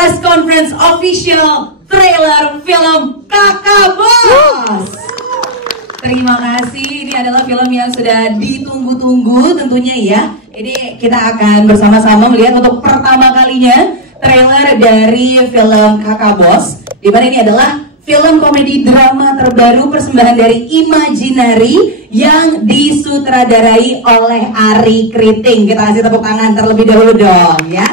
press conference official trailer film Kakak Bos. Terima kasih, ini adalah film yang sudah ditunggu-tunggu tentunya ya. Ini kita akan bersama-sama melihat untuk pertama kalinya trailer dari film Kakak Bos, di mana ini adalah film komedi drama terbaru persembahan dari Imaginary yang disutradarai oleh Arie Kriting. Kita kasih tepuk tangan terlebih dahulu dong ya.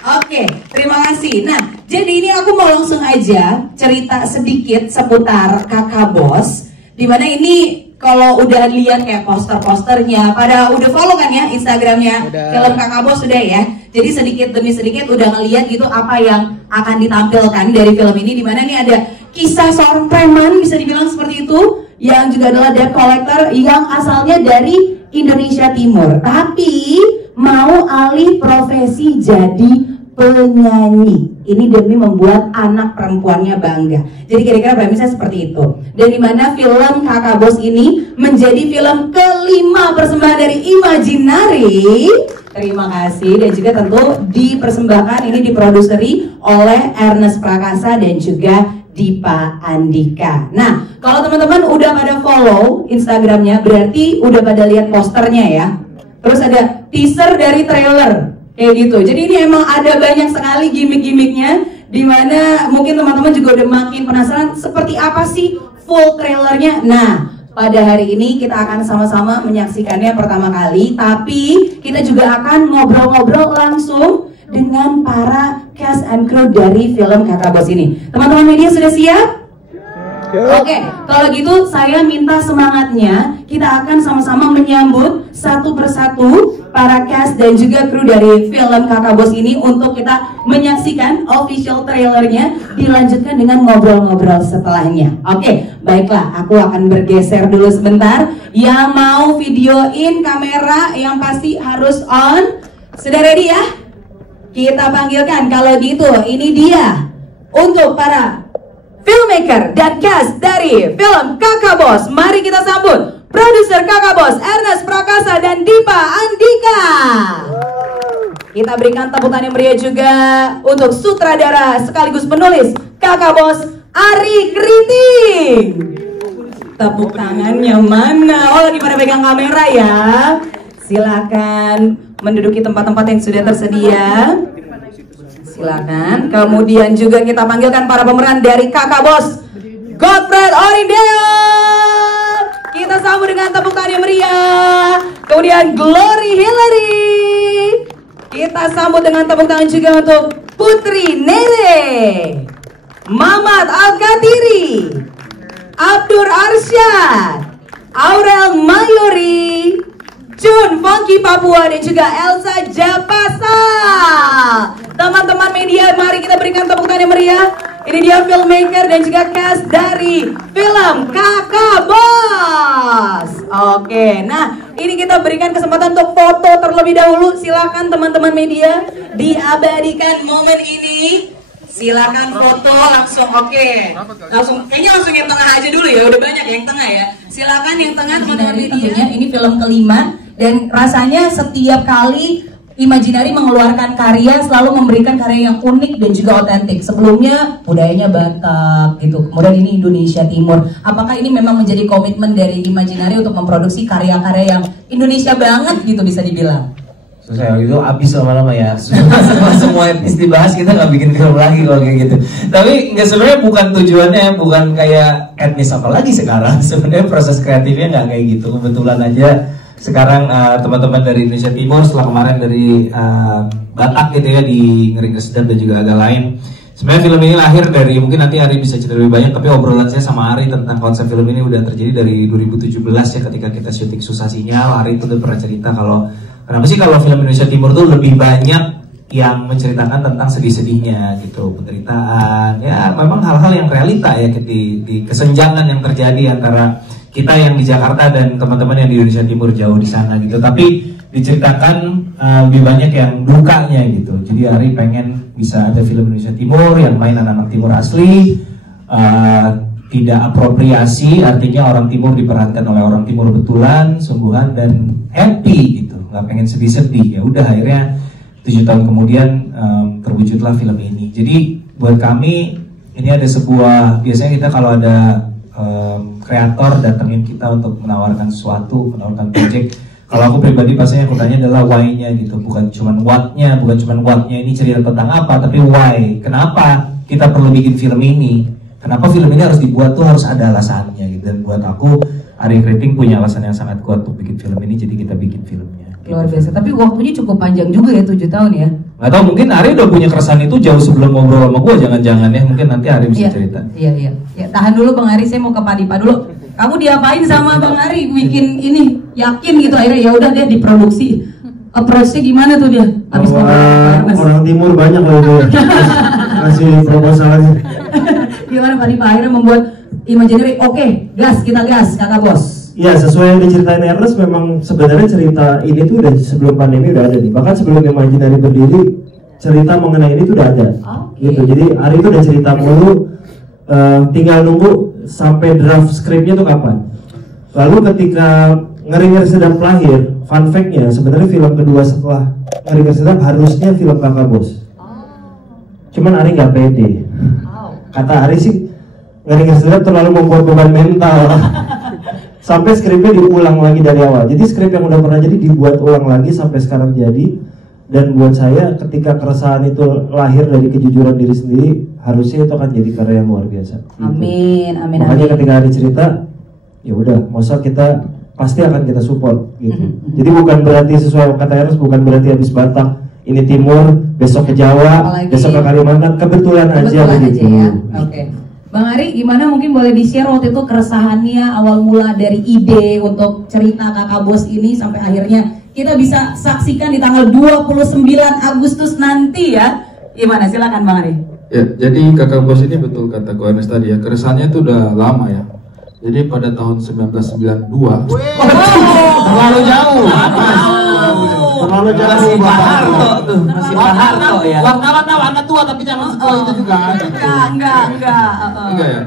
Oke, terima kasih. Nah, jadi ini aku mau langsung aja cerita sedikit seputar Kakak Bos. Dimana ini kalau udah lihat kayak poster-posternya, pada udah follow kan ya Instagramnya film Kakak Bos sudah ya. Jadi sedikit demi sedikit udah ngeliat gitu apa yang akan ditampilkan dari film ini. Dimana ini ada kisah seorang preman bisa dibilang seperti itu, yang juga adalah debt collector yang asalnya dari Indonesia Timur, tapi mau alih profesi jadi penyanyi. Ini demi membuat anak perempuannya bangga. Jadi kira-kira premisnya seperti itu. Dan dimana film Kakak Bos ini menjadi film kelima persembahan dari Imaginary. Terima kasih. Dan juga tentu dipersembahkan, ini diproduseri oleh Ernest Prakasa dan juga Dipa Andika. Nah, kalau teman-teman udah pada follow Instagramnya, berarti udah pada lihat posternya ya. Terus ada teaser dari trailer kayak gitu. Jadi ini emang ada banyak sekali gimmick-gimmicknya, dimana mungkin teman-teman juga udah makin penasaran seperti apa sih full trailernya. Nah, pada hari ini kita akan sama-sama menyaksikannya pertama kali, tapi kita juga akan ngobrol-ngobrol langsung dengan para cast and crew dari film Kakak Bos ini. Teman-teman media sudah siap? Oke, kalau gitu saya minta semangatnya. Kita akan sama-sama menyambut satu persatu para cast dan juga kru dari film Kakak Bos ini untuk kita menyaksikan official trailernya, dilanjutkan dengan ngobrol-ngobrol setelahnya. Oke, baiklah, aku akan bergeser dulu sebentar. Yang mau videoin kamera yang pasti harus on. Sudah ready ya? Kita panggilkan kalau gitu, ini dia untuk para filmmaker dan cast dari film Kakak Bos. Mari kita sambut produser Kakak Bos Ernest Prakasa dan Dipa Andika. Kita berikan tepuk tangan yang meriah juga untuk sutradara sekaligus penulis Kakak Bos Arie Kriting. Tepuk tangannya mana? Oh, lagi pada pegang kamera ya. Silakan menduduki tempat-tempat yang sudah tersedia. Silakan. Kemudian juga kita panggilkan para pemeran dari Kakak Bos, Godfred Orindeon. Kita sambut dengan tepuk tangan yang meriah. Kemudian Glory Hillary. Kita sambut dengan tepuk tangan juga untuk Putri Nere, Mamat Al-Katiri, Abdur Arsyad, Aurel Mayori, Jun Funky Papua, dan juga Elsa Japasal. Teman-teman media, mari kita berikan tepuk tangan yang meriah. Ini dia filmmaker dan juga cast dari film Kakak Bos. Oke, nah ini kita berikan kesempatan untuk foto terlebih dahulu. Silakan teman-teman media diabadikan momen ini. Silakan foto langsung. Oke, langsung kayaknya langsung yang tengah aja dulu ya. Udah banyak yang tengah ya. Silakan yang tengah teman-teman media. Tentunya ini film kelima. Dan rasanya setiap kali Imaginary mengeluarkan karya selalu memberikan karya yang unik dan juga otentik. Sebelumnya budayanya Batak gitu, kemudian ini Indonesia Timur. Apakah ini memang menjadi komitmen dari Imaginary untuk memproduksi karya-karya yang Indonesia banget gitu bisa dibilang? Saya itu abis lama-lama ya. Semua etnis dibahas, kita nggak bikin film lagi kalau kayak gitu. Tapi nggak, sebenarnya bukan tujuannya, bukan kayak etnis apa lagi sekarang. Sebenarnya proses kreatifnya nggak kayak gitu. Kebetulan aja sekarang teman-teman dari Indonesia Timur setelah kemarin dari Batak gitu ya, di Ngeri Kesedap dan juga agak lain. Sebenarnya film ini lahir dari, mungkin nanti Ari bisa cerita lebih banyak, tapi obrolan saya sama Ari tentang konsep film ini udah terjadi dari 2017 ya, ketika kita syuting Susah Sinyal. Ari itu udah pernah cerita kalau kenapa sih kalau film Indonesia Timur tuh lebih banyak yang menceritakan tentang sedih-sedihnya gitu, penderitaan ya, memang hal-hal yang realita ya, di kesenjangan yang terjadi antara kita yang di Jakarta dan teman-teman yang di Indonesia Timur jauh di sana gitu. Tapi diceritakan lebih banyak yang dukanya gitu. Jadi Ari pengen bisa ada film Indonesia Timur yang main anak-anak Timur asli, tidak apropriasi, artinya orang Timur diperankan oleh orang Timur betulan, sungguhan dan happy gitu, nggak pengen sedih-sedih. Ya udah, akhirnya 7 tahun kemudian terwujudlah film ini Jadi buat kami ini ada sebuah, biasanya kita kalau ada kreator datengin kita untuk menawarkan sesuatu, menawarkan project. Kalau aku pribadi pastinya aku tanya adalah why-nya gitu, bukan cuman what-nya, ini cerita tentang apa, tapi why. Kenapa kita perlu bikin film ini? Kenapa film ini harus dibuat tuh harus ada alasannya gitu. Dan buat aku Ari Kriting punya alasan yang sangat kuat untuk bikin film ini, jadi kita bikin filmnya. Luar biasa, tapi waktunya cukup panjang juga ya, 7 tahun ya. Nggak tahu, mungkin Ari udah punya keresahan itu jauh sebelum ngobrol sama gue, jangan-jangan ya, mungkin nanti Ari bisa cerita. Iya. Ya, tahan dulu Bang Ari, saya mau ke Pak Dipa dulu. Kamu diapain sama Bang Ari bikin ini? Yakin gitu akhirnya ya udah deh diproduksi. Approach-nya gimana tuh dia? Habis orang timur banyak loh itu. Masih proposalnya. Gimana Pak Dipa akhirnya membuat Imaginary? Oke, gas kakak bos. Ya, sesuai yang diceritain Ernest, memang sebenarnya cerita ini tuh udah sebelum pandemi udah ada nih. Bahkan sebelum Imaginary berdiri, cerita mengenai ini tuh udah ada. Gitu. Jadi Ari itu udah cerita mulu, tinggal nunggu sampai draft skripnya tuh kapan. Lalu ketika Ngeri Sedap lahir, fun fact-nya sebenarnya film kedua setelah Ngeri Sedap harusnya film Kakak Bos. Cuman Ari nggak pede. Kata Ari sih Ngeri Sedap terlalu membuat beban mental. Sampai skripnya diulang lagi dari awal. Jadi skrip yang udah pernah jadi dibuat ulang lagi sampai sekarang jadi. Dan buat saya ketika keresahan itu lahir dari kejujuran diri sendiri, harusnya itu akan jadi karya yang luar biasa. Amin, gitu. Makanya ketika Ari cerita, ya udah, masa kita pasti akan kita support gitu. Jadi bukan berarti sesuai kata Eros, bukan berarti habis Batak ini timur, besok ke Jawa, apalagi besok ke Kalimantan, kebetulan aja begitu. Ya. Oke. Bang Ari, gimana mungkin boleh di-share waktu itu keresahannya awal mula dari ide untuk cerita Kakak Bos ini sampai akhirnya kita bisa saksikan di tanggal 29 Agustus nanti ya. Gimana? Silakan Bang Ari. Ya, jadi Kakak Bos ini betul kata Ko Ernest tadi ya, keresahannya itu udah lama ya. Jadi pada tahun 1992. Terlalu jauh. Terlalu jauh. Masih Pak Harto tuh, masih Pak Harto ya. Warna tua tapi jangan sekolah itu juga. Enggak ya.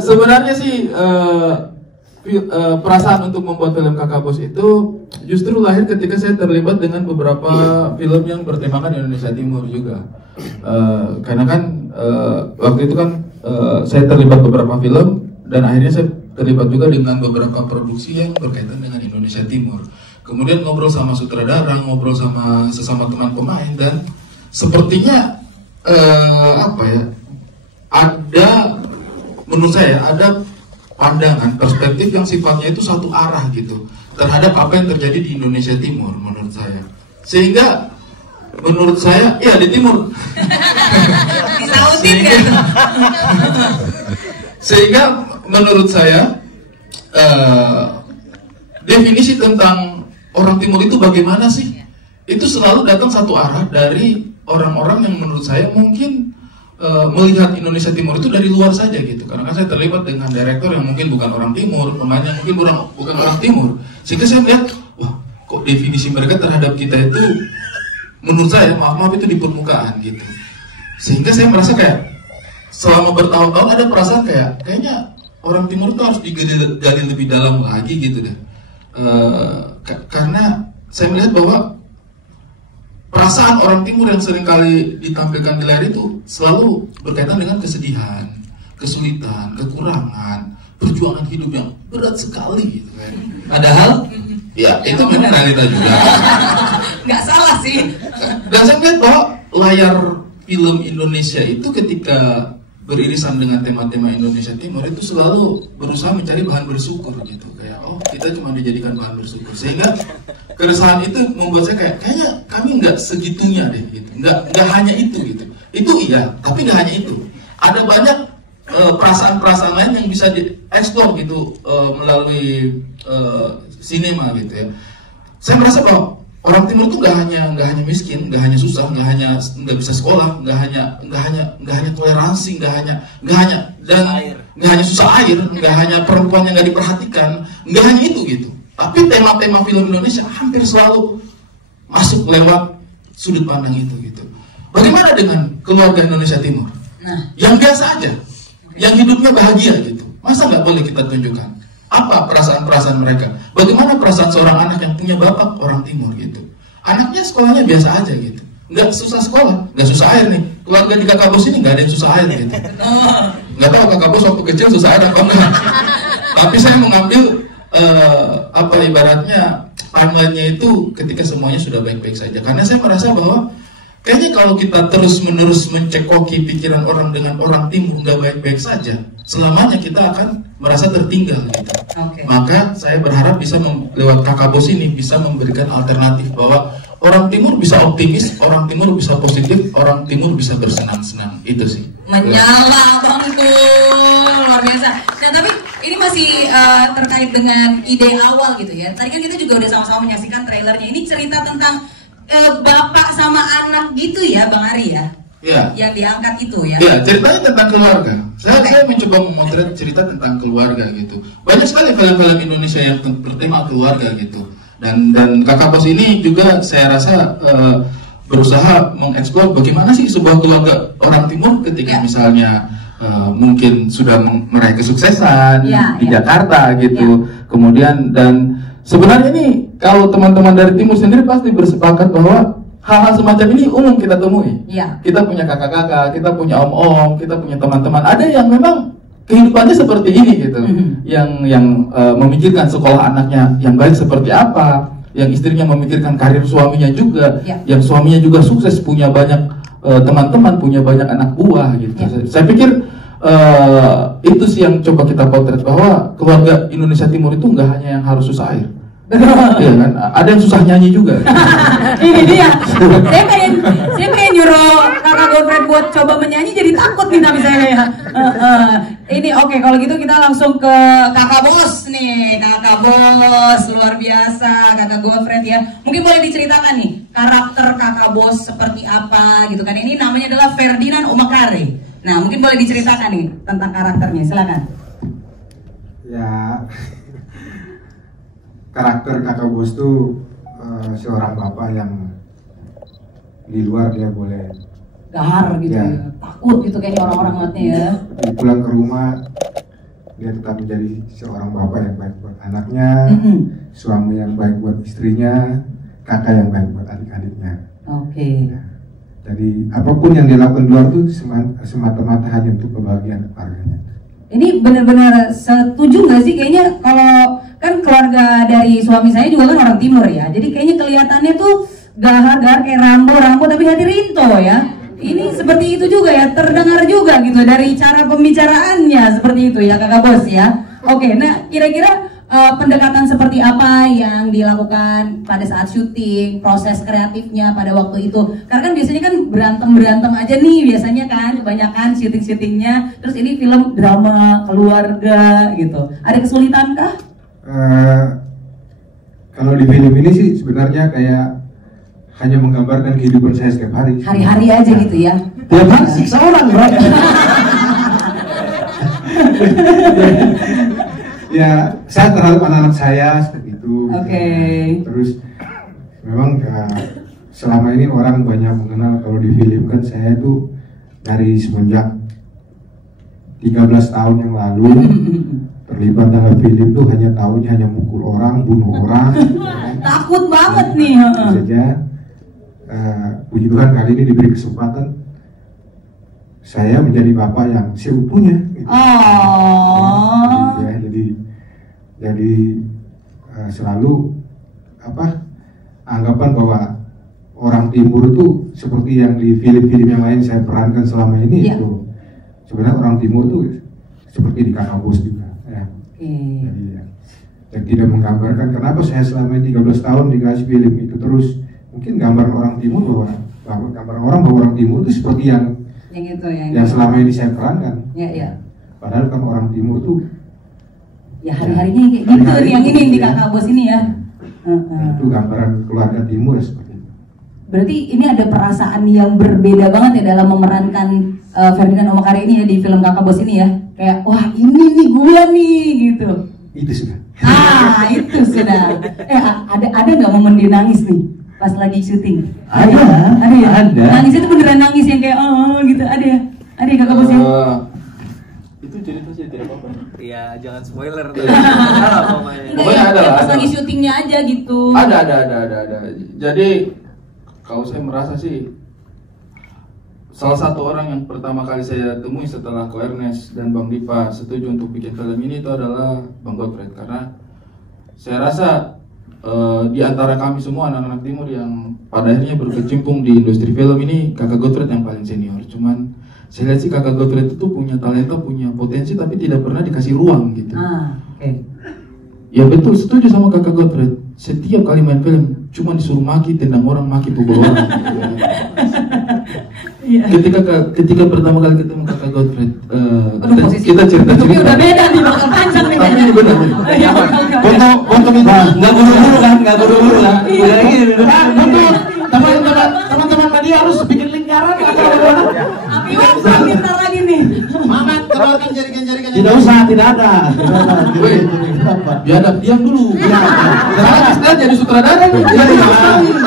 Sebenarnya sih perasaan untuk membuat film Kakak Bos itu justru lahir ketika saya terlibat dengan beberapa film yang bertemakan Indonesia Timur juga. Karena kan waktu itu kan saya terlibat beberapa film dan akhirnya saya terlibat juga dengan beberapa produksi yang berkaitan dengan Indonesia Timur. Kemudian ngobrol sama sutradara, ngobrol sama sesama teman pemain, dan sepertinya ada, menurut saya ada pandangan perspektif yang sifatnya itu satu arah gitu terhadap apa yang terjadi di Indonesia Timur menurut saya. Sehingga menurut saya ya di Timur. Disautin kan? Sehingga menurut saya definisi tentang orang Timur itu bagaimana sih? Itu selalu datang satu arah dari orang-orang yang menurut saya mungkin melihat Indonesia Timur itu dari luar saja gitu. Karena kan saya terlibat dengan direktur yang mungkin bukan orang Timur, pemain yang mungkin bukan orang Timur. Sehingga saya melihat, wah kok definisi mereka terhadap kita itu menurut saya, maaf itu di permukaan gitu. Sehingga saya merasa kayak selama bertahun-tahun ada perasaan kayaknya orang Timur itu harus digali lebih dalam lagi gitu deh. Karena saya melihat bahwa perasaan orang Timur yang seringkali ditampilkan di layar itu selalu berkaitan dengan kesedihan, kesulitan, kekurangan, perjuangan hidup yang berat sekali gitu kan. Padahal ya itu memang realita juga. Nggak salah sih. Dan saya melihat bahwa layar film Indonesia itu ketika beririsan dengan tema-tema Indonesia Timur itu selalu berusaha mencari bahan bersyukur gitu, kayak oh kita cuma dijadikan bahan bersyukur. Sehingga keresahan itu membuat saya kayaknya kami nggak segitunya deh gitu, nggak hanya itu gitu. Itu iya, tapi nggak hanya itu. Ada banyak perasaan-perasaan lain yang bisa dieksplor gitu melalui sinema gitu ya. Saya merasa bahwa orang Timur itu nggak hanya miskin, nggak hanya susah, nggak bisa sekolah, nggak hanya toleransi, nggak hanya susah air, nggak hanya perempuan yang nggak diperhatikan, nggak hanya itu gitu. Tapi tema-tema film Indonesia hampir selalu masuk lewat sudut pandang itu gitu. Bagaimana dengan keluarga Indonesia Timur? Yang biasa aja, yang hidupnya bahagia gitu. Masa nggak boleh kita tunjukkan? Apa perasaan-perasaan mereka? Bagaimana perasaan seorang anak yang punya bapak orang Timur gitu? Anaknya sekolahnya biasa aja gitu. nggak susah sekolah, nggak susah air nih. Keluarga di kakak bos ini nggak ada yang susah air gitu. Nggak tahu kakak bos waktu kecil susah air apa enggak. Tapi saya mengambil apa ibaratnya timeline-nya itu ketika semuanya sudah baik-baik saja. Karena saya merasa bahwa kayaknya kalau kita terus-menerus mencekoki pikiran orang dengan orang timur nggak baik-baik saja, selamanya kita akan merasa tertinggal gitu. Maka saya berharap bisa lewat kakak bos ini bisa memberikan alternatif bahwa orang timur bisa optimis, orang timur bisa positif, orang timur bisa bersenang-senang. Itu sih. Menyala Bang Kul, luar biasa. Nah tapi ini masih terkait dengan ide awal gitu ya. Tadi kan kita juga udah sama-sama menyaksikan trailernya. Ini cerita tentang bapak sama anak gitu ya Bang Ari ya? Iya. Yang diangkat itu ya? Iya, ceritanya tentang keluarga. Saya mencoba memotret cerita tentang keluarga gitu. Banyak sekali film-film Indonesia yang bertema keluarga gitu. Dan kakak bos ini juga saya rasa berusaha mengeksplor bagaimana sih sebuah keluarga orang timur ketika misalnya mungkin sudah meraih kesuksesan di Jakarta gitu. Kemudian dan sebenarnya ini kalau teman-teman dari timur sendiri pasti bersepakat bahwa hal-hal semacam ini umum kita temui. Kita punya kakak-kakak, kita punya om-om, kita punya teman-teman. Ada yang memang kehidupannya seperti ini gitu. Yang memikirkan sekolah anaknya yang baik seperti apa, yang istrinya memikirkan karir suaminya juga, yang suaminya juga sukses, punya banyak teman-teman, punya banyak anak buah gitu. Saya pikir itu sih yang coba kita potret bahwa keluarga Indonesia Timur itu nggak hanya yang harus susah air. Iya kan? Ada yang susah nyanyi juga. Ini dia. Saya pengen nyuruh kakak Godfred buat coba menyanyi jadi takut nih tapi saya ya. Ini oke, kalau gitu kita langsung ke kakak bos nih. Kakak bos luar biasa, kakak Godfred ya. Mungkin boleh diceritakan nih karakter kakak bos seperti apa gitu kan? Ini namanya adalah Ferdinand Omakare. Nah mungkin boleh diceritakan nih tentang karakternya, silakan. Ya. Karakter kakak bos tuh seorang bapak yang di luar dia boleh gahar gitu ya, takut gitu kayaknya orang-orang ngeliatnya ya. Pulang ke rumah dia tetap menjadi seorang bapak yang baik buat anaknya, suami yang baik buat istrinya, kakak yang baik buat adik-adiknya. Ya. Jadi apapun yang dilakukan di luar tuh semata-mata hanya untuk kebahagiaan keluarganya. Ini benar-benar setuju nggak sih kayaknya kalau kan keluarga dari suami saya juga kan orang timur ya, jadi kayaknya kelihatannya tuh gahar-gahar kayak Rambo tapi hati Rinto ya. Ini seperti itu juga ya, terdengar juga gitu dari cara pembicaraannya seperti itu ya kakak bos ya. Oke, nah kira-kira pendekatan seperti apa yang dilakukan pada saat syuting, proses kreatifnya pada waktu itu? Karena kan biasanya kan berantem aja nih biasanya kan, kebanyakan syutingnya. Terus ini film drama keluarga gitu. Ada kesulitan kah? Kalau di film ini sih sebenarnya kayak hanya menggambarkan kehidupan saya setiap hari. Hari-hari aja gitu ya. Tiap hari siksa orang, bro. Ya, saya terhadap anak-anak saya seperti itu. Terus memang selama ini orang banyak mengenal kalau di film kan saya tuh dari semenjak 13 tahun yang lalu terlibat dalam film tuh hanya tahunya hanya mukul orang, bunuh orang. Takut banget nih. Saja puji Tuhan kali ini diberi kesempatan saya menjadi bapak yang seutuhnya. Gitu. Ya, jadi selalu anggapan bahwa orang timur itu seperti yang di film-film yang lain saya perankan selama ini itu sebenarnya orang timur itu seperti di kakak bos juga ya. Jadi yang tidak menggambarkan kenapa saya selama 13 tahun dikasih film itu terus mungkin gambaran orang timur bahwa orang timur itu seperti yang selama ini saya perankan. Padahal kan orang timur tuh ya hari-harinya kayak gitu yang ini di kakak bos ini ya. Itu gambaran keluarga timur seperti itu. Berarti ini ada perasaan yang berbeda banget ya dalam memerankan Ferdinand Omakare ini ya di film kakak bos ini ya. Kayak wah ini nih gue nih gitu. Itu sudah. Itu sudah. Ada nggak momen dia nangis nih pas lagi syuting? Ada ya? Ada. Nangis itu beneran nangis yang kayak gitu ada ya? Ada ya kakak bos ya? Itu cerita sih tidak apa-apa. Iya, jangan spoiler tuh. Pokoknya ada lah. Pas lagi syutingnya aja gitu. Ada. Jadi kalau saya merasa sih salah satu orang yang pertama kali saya temui setelah Ko Ernest dan Bang Dipa setuju untuk bikin film ini itu adalah Bang Godfred, karena saya rasa di antara kami semua anak-anak timur yang pada akhirnya berkecimpung di industri film ini, Kakak Godfred yang paling senior. Cuman saya lihat sih Kakak Godfred itu punya talenta, punya potensi, tapi tidak pernah dikasih ruang gitu. Ya betul, setuju sama Kakak Godfred. Setiap kali main film cuma disuruh maki, tendang orang, maki, pukul orang. Ketika pertama kali ketemu Kakak Godfred, kita cerita-cerita. Udah beda nih, bakal panjang nih. Tapi ini benar. Untuk Nggak buru-buru kan? Udah ini. Untuk teman-teman media harus bikin lingkaran atau bagaimana? Api wapsa bentar lagi nih. Mamat, keluarkan jaringan-jaringan. Tidak usah, tidak ada. Woi, biadab, diam dulu. Saya jadi sutradara nih.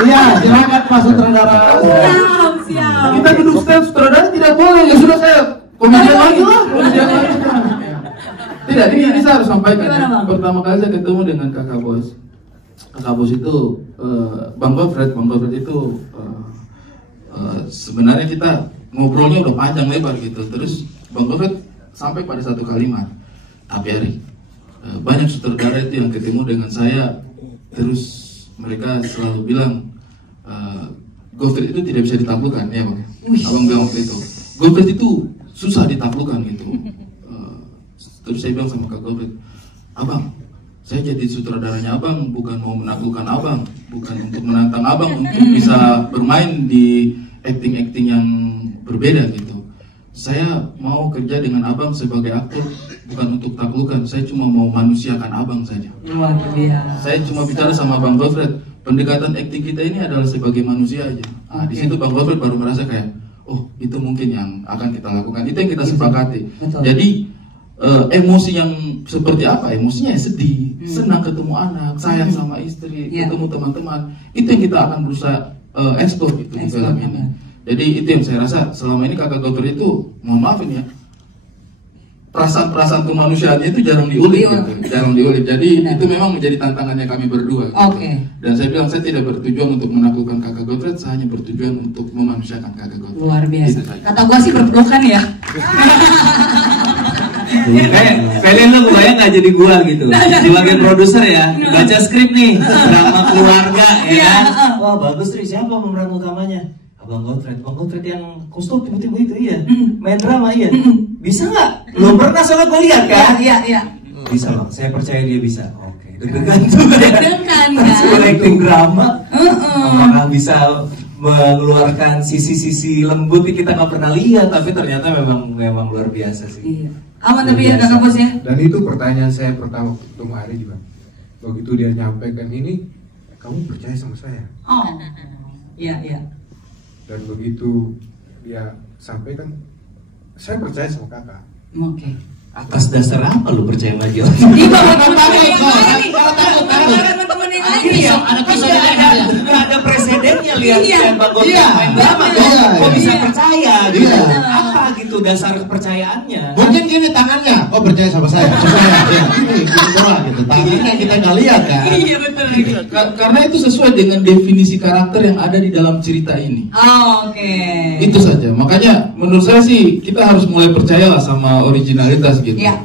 Iya, silakan Pak Sutradara. Siap. Kita duduk stand sutradara tidak boleh. Ya sudah, saya komedian lagi lah. Tidak, ini saya harus sampaikan. Gimana, Bang? Pertama kali saya ketemu dengan Kakak Bos. Kakak Bos itu Bang Godfred itu sebenarnya kita ngobrolnya udah panjang lebar gitu. Terus Bang Godfred sampai pada satu kalimat, tapi Ari, banyak sutradara itu yang ketemu dengan saya, terus mereka selalu bilang Godfred itu tidak bisa ditaklukkan, ya Bang. Abang bilang waktu itu, Godfred itu susah ditaklukkan gitu. Terus saya bilang sama Kak Godfred, Abang, saya jadi sutradaranya Abang bukan mau menaklukkan Abang, bukan untuk menantang Abang untuk bisa bermain di acting-acting yang berbeda gitu. Saya mau kerja dengan Abang sebagai aktor bukan untuk taklukan, saya cuma mau manusiakan Abang saja. Luar biasa. Saya cuma bicara sama Bang Godfred, pendekatan acting kita ini adalah sebagai manusia aja. Nah, di situ Bang Godfred baru merasa kayak, oh itu mungkin yang akan kita lakukan, itu yang kita sepakati. Betul. Jadi emosi yang seperti apa? Emosinya ya sedih, senang ketemu anak, sayang sama istri, ketemu teman-teman. Itu yang kita akan berusaha eksplor gitu di film ini. Jadi itu yang saya rasa selama ini Kakak Godfred itu, mohon maafin ya, perasaan-perasaan kemanusiaannya itu jarang diulik gitu. Jarang diulik. Jadi itu memang menjadi tantangannya kami berdua gitu. Dan saya bilang saya tidak bertujuan untuk menaklukkan Kakak Godfred, saya hanya bertujuan untuk memanusiakan Kakak Godfred. Luar biasa. Kata gua sih berpelukan ya. Kalian lo kebayang nggak jadi gua gitu sebagai produser ya, baca skrip nih drama keluarga ya. Wah bagus Tri, siapa pemeran utamanya? Bang Godfred yang kostum tiba-tiba itu iya, main drama iya. Bisa nggak? Belum pernah soalnya gue lihat kan? Iya. Bisa Bang, saya percaya dia bisa. Oke, deg-degan tuh. Deg-degan kan? Acting drama, apakah bisa mengeluarkan sisi-sisi lembut yang kita nggak pernah lihat, tapi ternyata memang luar biasa sih. Iya. Aman tapi ya Kakak Bos ya. Dan itu pertanyaan saya pertama ketemu Ari juga. Begitu dia nyampaikan ini, kamu percaya sama saya? Oh, iya. Dan begitu dia sampaikan, saya percaya sama kakak. Oke. Atas dasar apa lu percaya sama dia? Di bawah teman-teman yang lain ya. Nggak ada presidennya lihat Bang Godfred main drama. Kok bisa percaya gitu? Apa gitu dasar kepercayaannya? Mungkin gini tangannya, oh percaya sama saya. Ini bola gitu. Tangannya kita nggak lihat kan. Iya betul. Karena itu sesuai dengan definisi karakter yang ada di dalam cerita ini. Oke. Itu saja. Makanya menurut saya sih kita harus mulai percayalah sama originalitas gitu. Iya.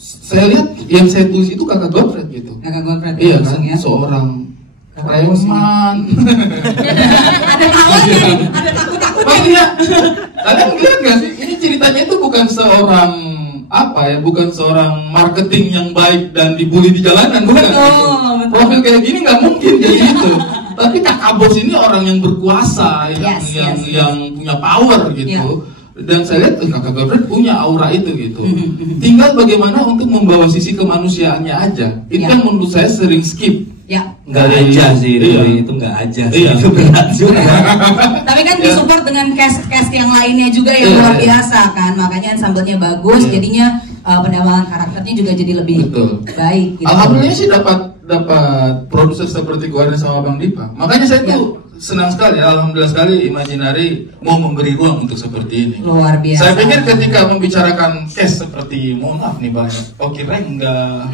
Saya lihat yang saya tulis itu Kakak Godfred gitu. Kakak Godfred Iya langsung kan, ya. seorang preman. Ada tawanya nih, ada takut-takut. Makanya kalian lihat nggak sih? Ini ceritanya itu bukan seorang apa ya, bukan seorang marketing yang baik dan dibully di jalanan, bukan? Betul. Profil kayak gini nggak mungkin jadi itu. Tapi Kakak Bos ini orang yang berkuasa, yang punya power gitu. Dan saya lihat Kakak Godfred punya aura itu gitu. Tinggal bagaimana untuk membawa sisi kemanusiaannya aja. Itu yang menurut saya sering skip. Ya. Nggak aja sih, itu nggak aja sih. Iya. Itu berat juga. Tapi kan disupport dengan cast yang lainnya juga yang luar biasa kan. Makanya ensemble-nya bagus, jadinya pendampingan karakternya juga jadi lebih baik gitu. Alhamdulillah sih dapat produser seperti Guardian sama Bang Dipa. Makanya saya tuh senang sekali, alhamdulillah sekali Imaginary mau memberi ruang untuk seperti ini. Luar biasa. Saya pikir ketika membicarakan case seperti, mohon maaf nih banyak Oki Rengga,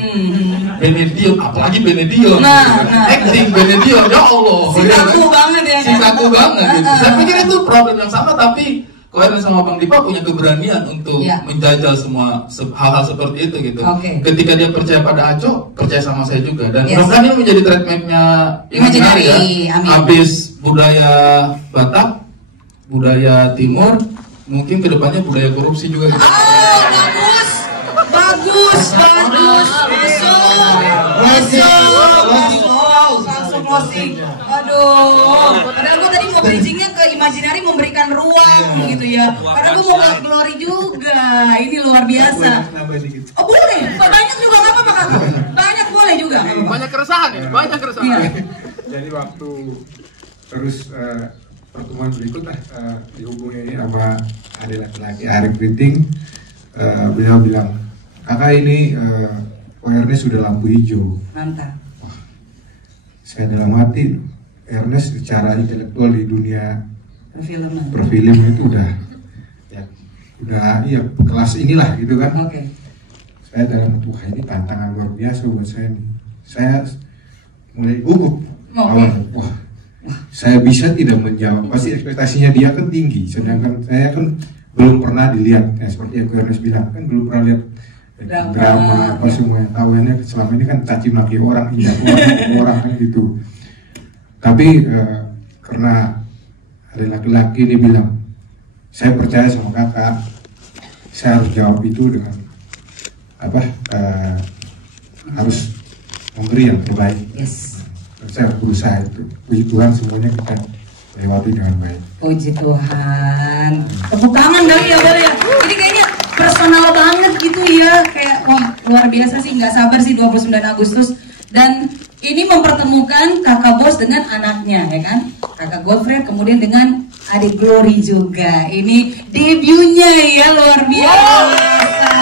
Benedion, apalagi Benedion, acting Benedion, ya Allah, si kaku banget ya. Si kaku banget gitu. Saya pikir itu problem yang sama, tapi Koeren sama Bang Dipa punya keberanian untuk menjajal semua hal-hal seperti itu gitu. Ketika dia percaya pada Aco, percaya sama saya juga. Dan mudah-mudahan ini menjadi trademarknya Imaginary ya. Habis budaya Batak, budaya Timur, mungkin kedepannya budaya korupsi juga gitu. Bagus. Langsung closing. Aduh, padahal gue tadi mau bridgingnya ke Imaginary memberikan ruang gitu ya. Padahal gue mau ke Glory juga. Ini luar biasa. Oh boleh, banyak juga nggak apa-apa kakak. Banyak boleh juga. Banyak keresahan ya, banyak keresahan. Iya. Jadi waktu terus pertemuan berikutnya dihubungi ini sama ada laki-laki Eric Briting, beliau bilang, kakak ini Ernest sudah lampu hijau. Mantap. Saya dalam hati, Ernest secara intelektual di dunia perfilman itu udah kelas inilah gitu kan. Saya dalam hati, wah ini tantangan luar biasa buat saya nih. Saya mulai gugup awal, wah saya bisa tidak menjawab, pasti ekspektasinya dia kan tinggi, sedangkan saya kan belum pernah dilihat, seperti yang Ernest bilang kan belum pernah lihat drama apa semua yang tahuannya selama ini kan caci maki orang, injak orang kan gitu. Tapi karena ada laki-laki ini bilang, saya percaya sama kakak, saya harus jawab itu dengan harus memberi yang terbaik. Dan saya berusaha itu. Puji Tuhan semuanya kita lewati dengan baik. Puji Tuhan. Tepuk tangan kali ya boleh ya. Ini kayaknya personal banget gitu ya, kayak wah luar biasa sih, nggak sabar sih 29 Agustus. Dan ini mempertemukan kakak Bos dengan anaknya ya kan, kakak Godfrey kemudian dengan adik Glory juga. Ini debutnya ya, luar biasa.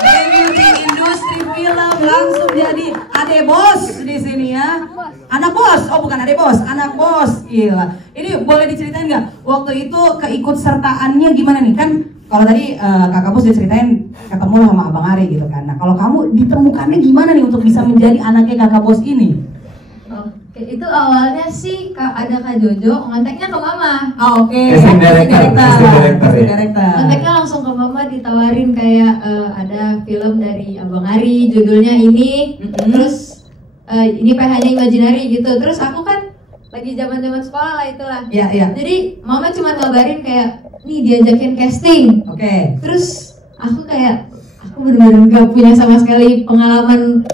Debut di industri film, langsung jadi adik bos di sini ya. Anak bos, oh bukan adik bos, anak bos. Gila. Ini boleh diceritain nggak waktu itu keikutsertaannya gimana nih? Kan kalau tadi kakak Bos diceritain ketemu sama Abang Ari gitu kan. Nah kalau kamu ditemukannya gimana nih untuk bisa menjadi anaknya kakak Bos ini? Oke, itu awalnya sih ada Kak Jojo ngonteknya ke Mama. Oke. Casting director. Ngonteknya langsung ke Mama, ditawarin kayak ada film dari Abang Ari, judulnya ini. Terus ini PH-nya Imaginary gitu. Terus aku kan lagi zaman sekolah lah itulah. Iya. Jadi Mama cuma ngabarin kayak nih diajakin casting. Terus aku benar-benar gak punya sama sekali pengalaman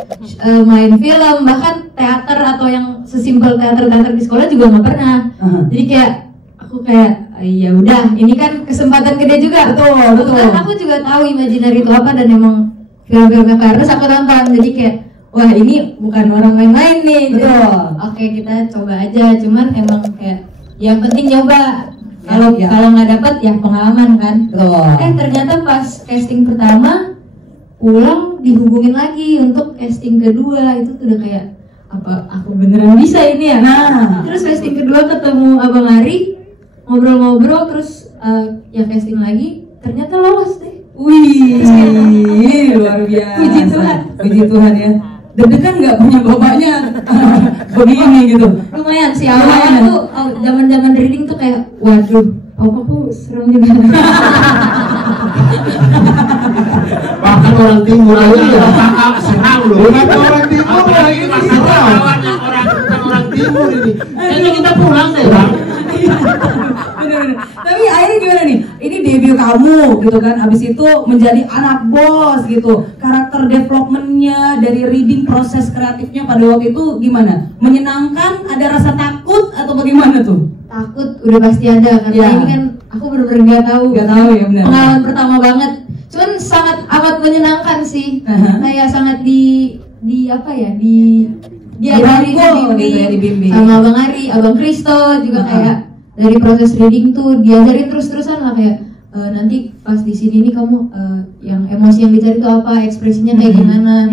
main film, bahkan teater atau yang sesimpel teater di sekolah juga nggak pernah. Jadi kayak aku ya udah, ini kan kesempatan gede juga. Betul. Kan aku juga tahu Imaginary itu apa dan emang film-filmnya harus aku tonton. Jadi kayak wah ini bukan orang main-main nih. Oke, kita coba aja. Cuman emang kayak yang penting nyoba. Kalau nggak dapet ya pengalaman kan. Ternyata pas casting pertama pulang dihubungin lagi untuk casting kedua, itu tuh udah kayak apa aku beneran bisa ini ya. Terus casting kedua ketemu Abang Ari, ngobrol-ngobrol, terus ya casting lagi ternyata lolos deh. Wih, luar biasa. Puji Tuhan ya. Deg-degan nggak punya bapaknya begini gitu? Lumayan sih, awalnya tuh zaman reading tuh kayak waduh, papaku serem juga. Bahkan orang timur aja kakak serang loh. Orang timur lagi orang timur ini. Kayaknya kita pulang deh bang. Bener-bener. Tapi akhirnya gimana nih? Ini debut kamu gitu kan, abis itu menjadi anak bos gitu. Karakter developmentnya dari reading, proses kreatifnya pada waktu itu gimana? Menyenangkan? Ada rasa takut atau bagaimana tuh? Takut udah pasti ada karena ini kan aku bener-bener nggak tahu ya benar. Pengalaman pertama banget. Cuman sangat amat menyenangkan sih. Kayak sangat dibimbing sama Abang Ari, Abang Kristo juga kayak dari proses reading tuh diajarin terus-terusan lah kayak nanti pas di sini nih kamu yang emosi yang dicari tuh apa, ekspresinya kayak gimana.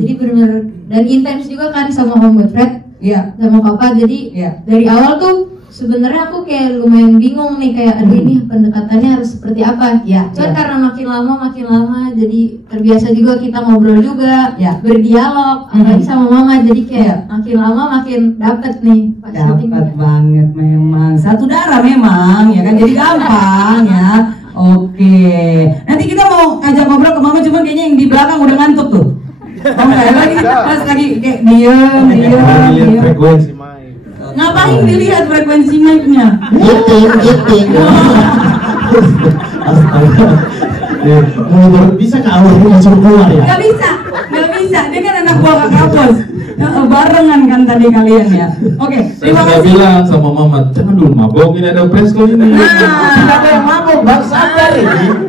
Jadi benar-benar dan intens juga kan sama Om Godfrey. sama papa. Jadi dari awal tuh sebenarnya aku kayak lumayan bingung nih, kayak aduh ini pendekatannya harus seperti apa. Cuman karena makin lama jadi terbiasa juga, kita ngobrol juga, berdialog, apalagi sama mama, jadi kayak makin lama makin dapet nih. Dapat banget memang, satu darah memang ya kan, jadi gampang ya. Oke, nanti kita mau ajak ngobrol ke mama, cuma kayaknya yang di belakang udah ngantuk tuh. Oh enggak, lagi pas lagi kayak diem. Frekuensi mic. Ngapain dilihat frekuensi mic-nya? Gitu. Bisa nggak awalnya langsung keluar ya? Gak bisa. Dia kan anak buah kakak bos. Barengan kan tadi kalian ya. Oke, Saya sudah bilang sama mama, jangan dulu mabok, ini ada presko ini. Tidak ada yang mabuk, Bang, sadar ini.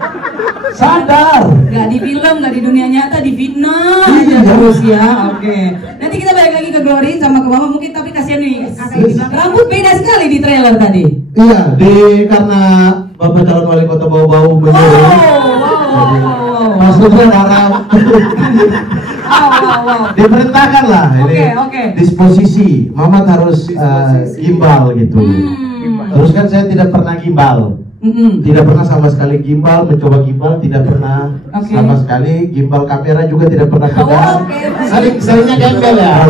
Sadar. Gak di film, gak di dunia nyata, di fitnah aja terus ya. Oke. Nanti kita balik lagi ke Glory sama ke mama mungkin, tapi kasihan nih kakak ini. Rambut beda sekali di trailer tadi. Iya, karena Bapak calon wali kota bau-bau menyeru. Maksudnya karena diperintahkan lah ini. Disposisi, Mamat harus gimbal gitu. Terus kan saya tidak pernah gimbal. Tidak pernah sama sekali gimbal, mencoba gimbal tidak pernah sama sekali, gimbal kamera juga tidak pernah pegang. Seringnya gembel ya.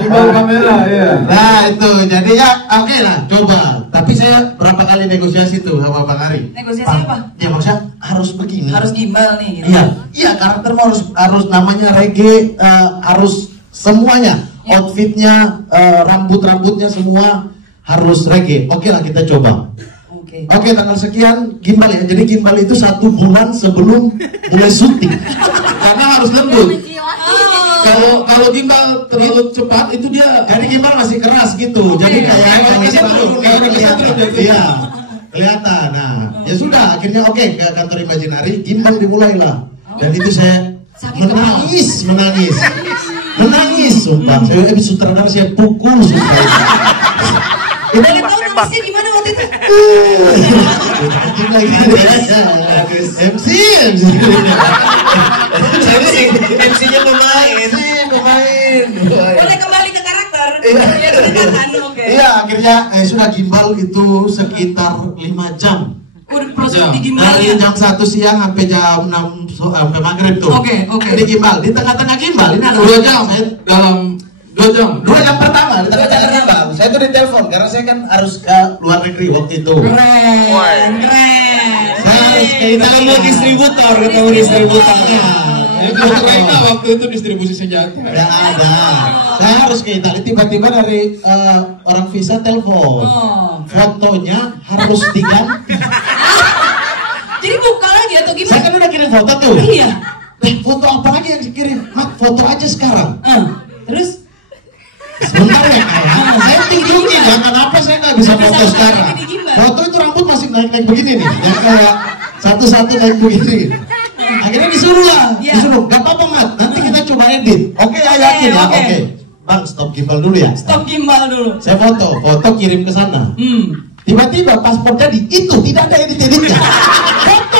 Gimbal kamera ya. Nah itu jadinya oke lah, coba. Tapi saya berapa kali negosiasi tuh sama Bang Ari. Negosiasi apa? Ya maksudnya harus begini. Harus gimbal nih. Gitu. Iya karaktermu harus namanya reggae, harus semuanya, outfitnya, rambutnya semua harus reggae. Oke lah kita coba. Oke, tanggal sekian gimbal ya. Jadi gimbal itu 1 bulan sebelum mulai syuting. Karena harus lembut. Kalau gimbal terlalu cepat itu dia. Jadi gimbal masih keras gitu. Jadi kayak iya kelihatan. Nah ya sudah akhirnya ke kantor Imaginary, gimbal dimulailah. Dan itu saya menangis sumpah. Saya sutradara saya pukul sumpah. Pengen tahu nulisnya di mana waktu itu? MC. MC-nya pemain. Boleh kembali ke karakter. Iya, akhirnya sudah gimbal itu sekitar 5 jam. Proses di gimbal dari jam 1 siang sampai jam 6 sampai maghrib tuh. Oke. Di gimbal, di tengah-tengah gimbal ini ada 2 jam dalam 2 jam pertama di tengah-tengah gimbal. Saya tuh ditelepon karena saya kan harus ke luar negeri waktu itu. Keren. Saya harus ke Italia ketemu distributornya. Mereka waktu itu distribusi senjata. Ya ada. Saya harus ke Italia, tiba-tiba dari orang visa telepon. Fotonya harus diganti. Jadi buka lagi atau gimana? Saya kan udah kirim foto tuh. Iya. Foto apa lagi yang dikirim? Mak, foto aja sekarang. Terus? Sebentar ya ayah. Saya tunjukin ya, kenapa saya nggak bisa foto sekarang? Foto itu rambut masih naik-naik begini nih, yang kayak satu-satu naik begini. Akhirnya disuruh, gak apa-apa Mat, nanti kita coba edit. Oke, yakin ya, oke. Bang, stop gimbal dulu ya. Saya foto kirim ke sana. Tiba-tiba paspor jadi itu tidak ada edit-editnya. Foto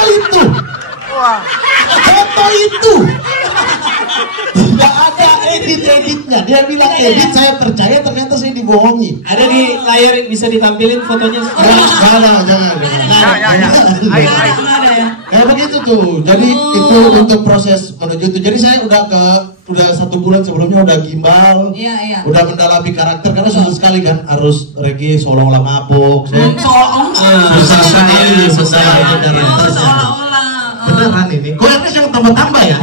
itu tidak ada edit-editnya. Dia bilang edit, saya percaya, ternyata saya dibohongi. Ada di layar bisa ditampilin fotonya. Jangan. Kayak begitu tuh. Jadi itu untuk proses menuju itu. Jadi saya udah 1 bulan sebelumnya udah gimbal. Udah mendalami karakter karena susah sekali kan, harus reggae seolah-olah mabuk. Susah sekali. Beneran ini. Goyangnya yang tambah-tambah ya.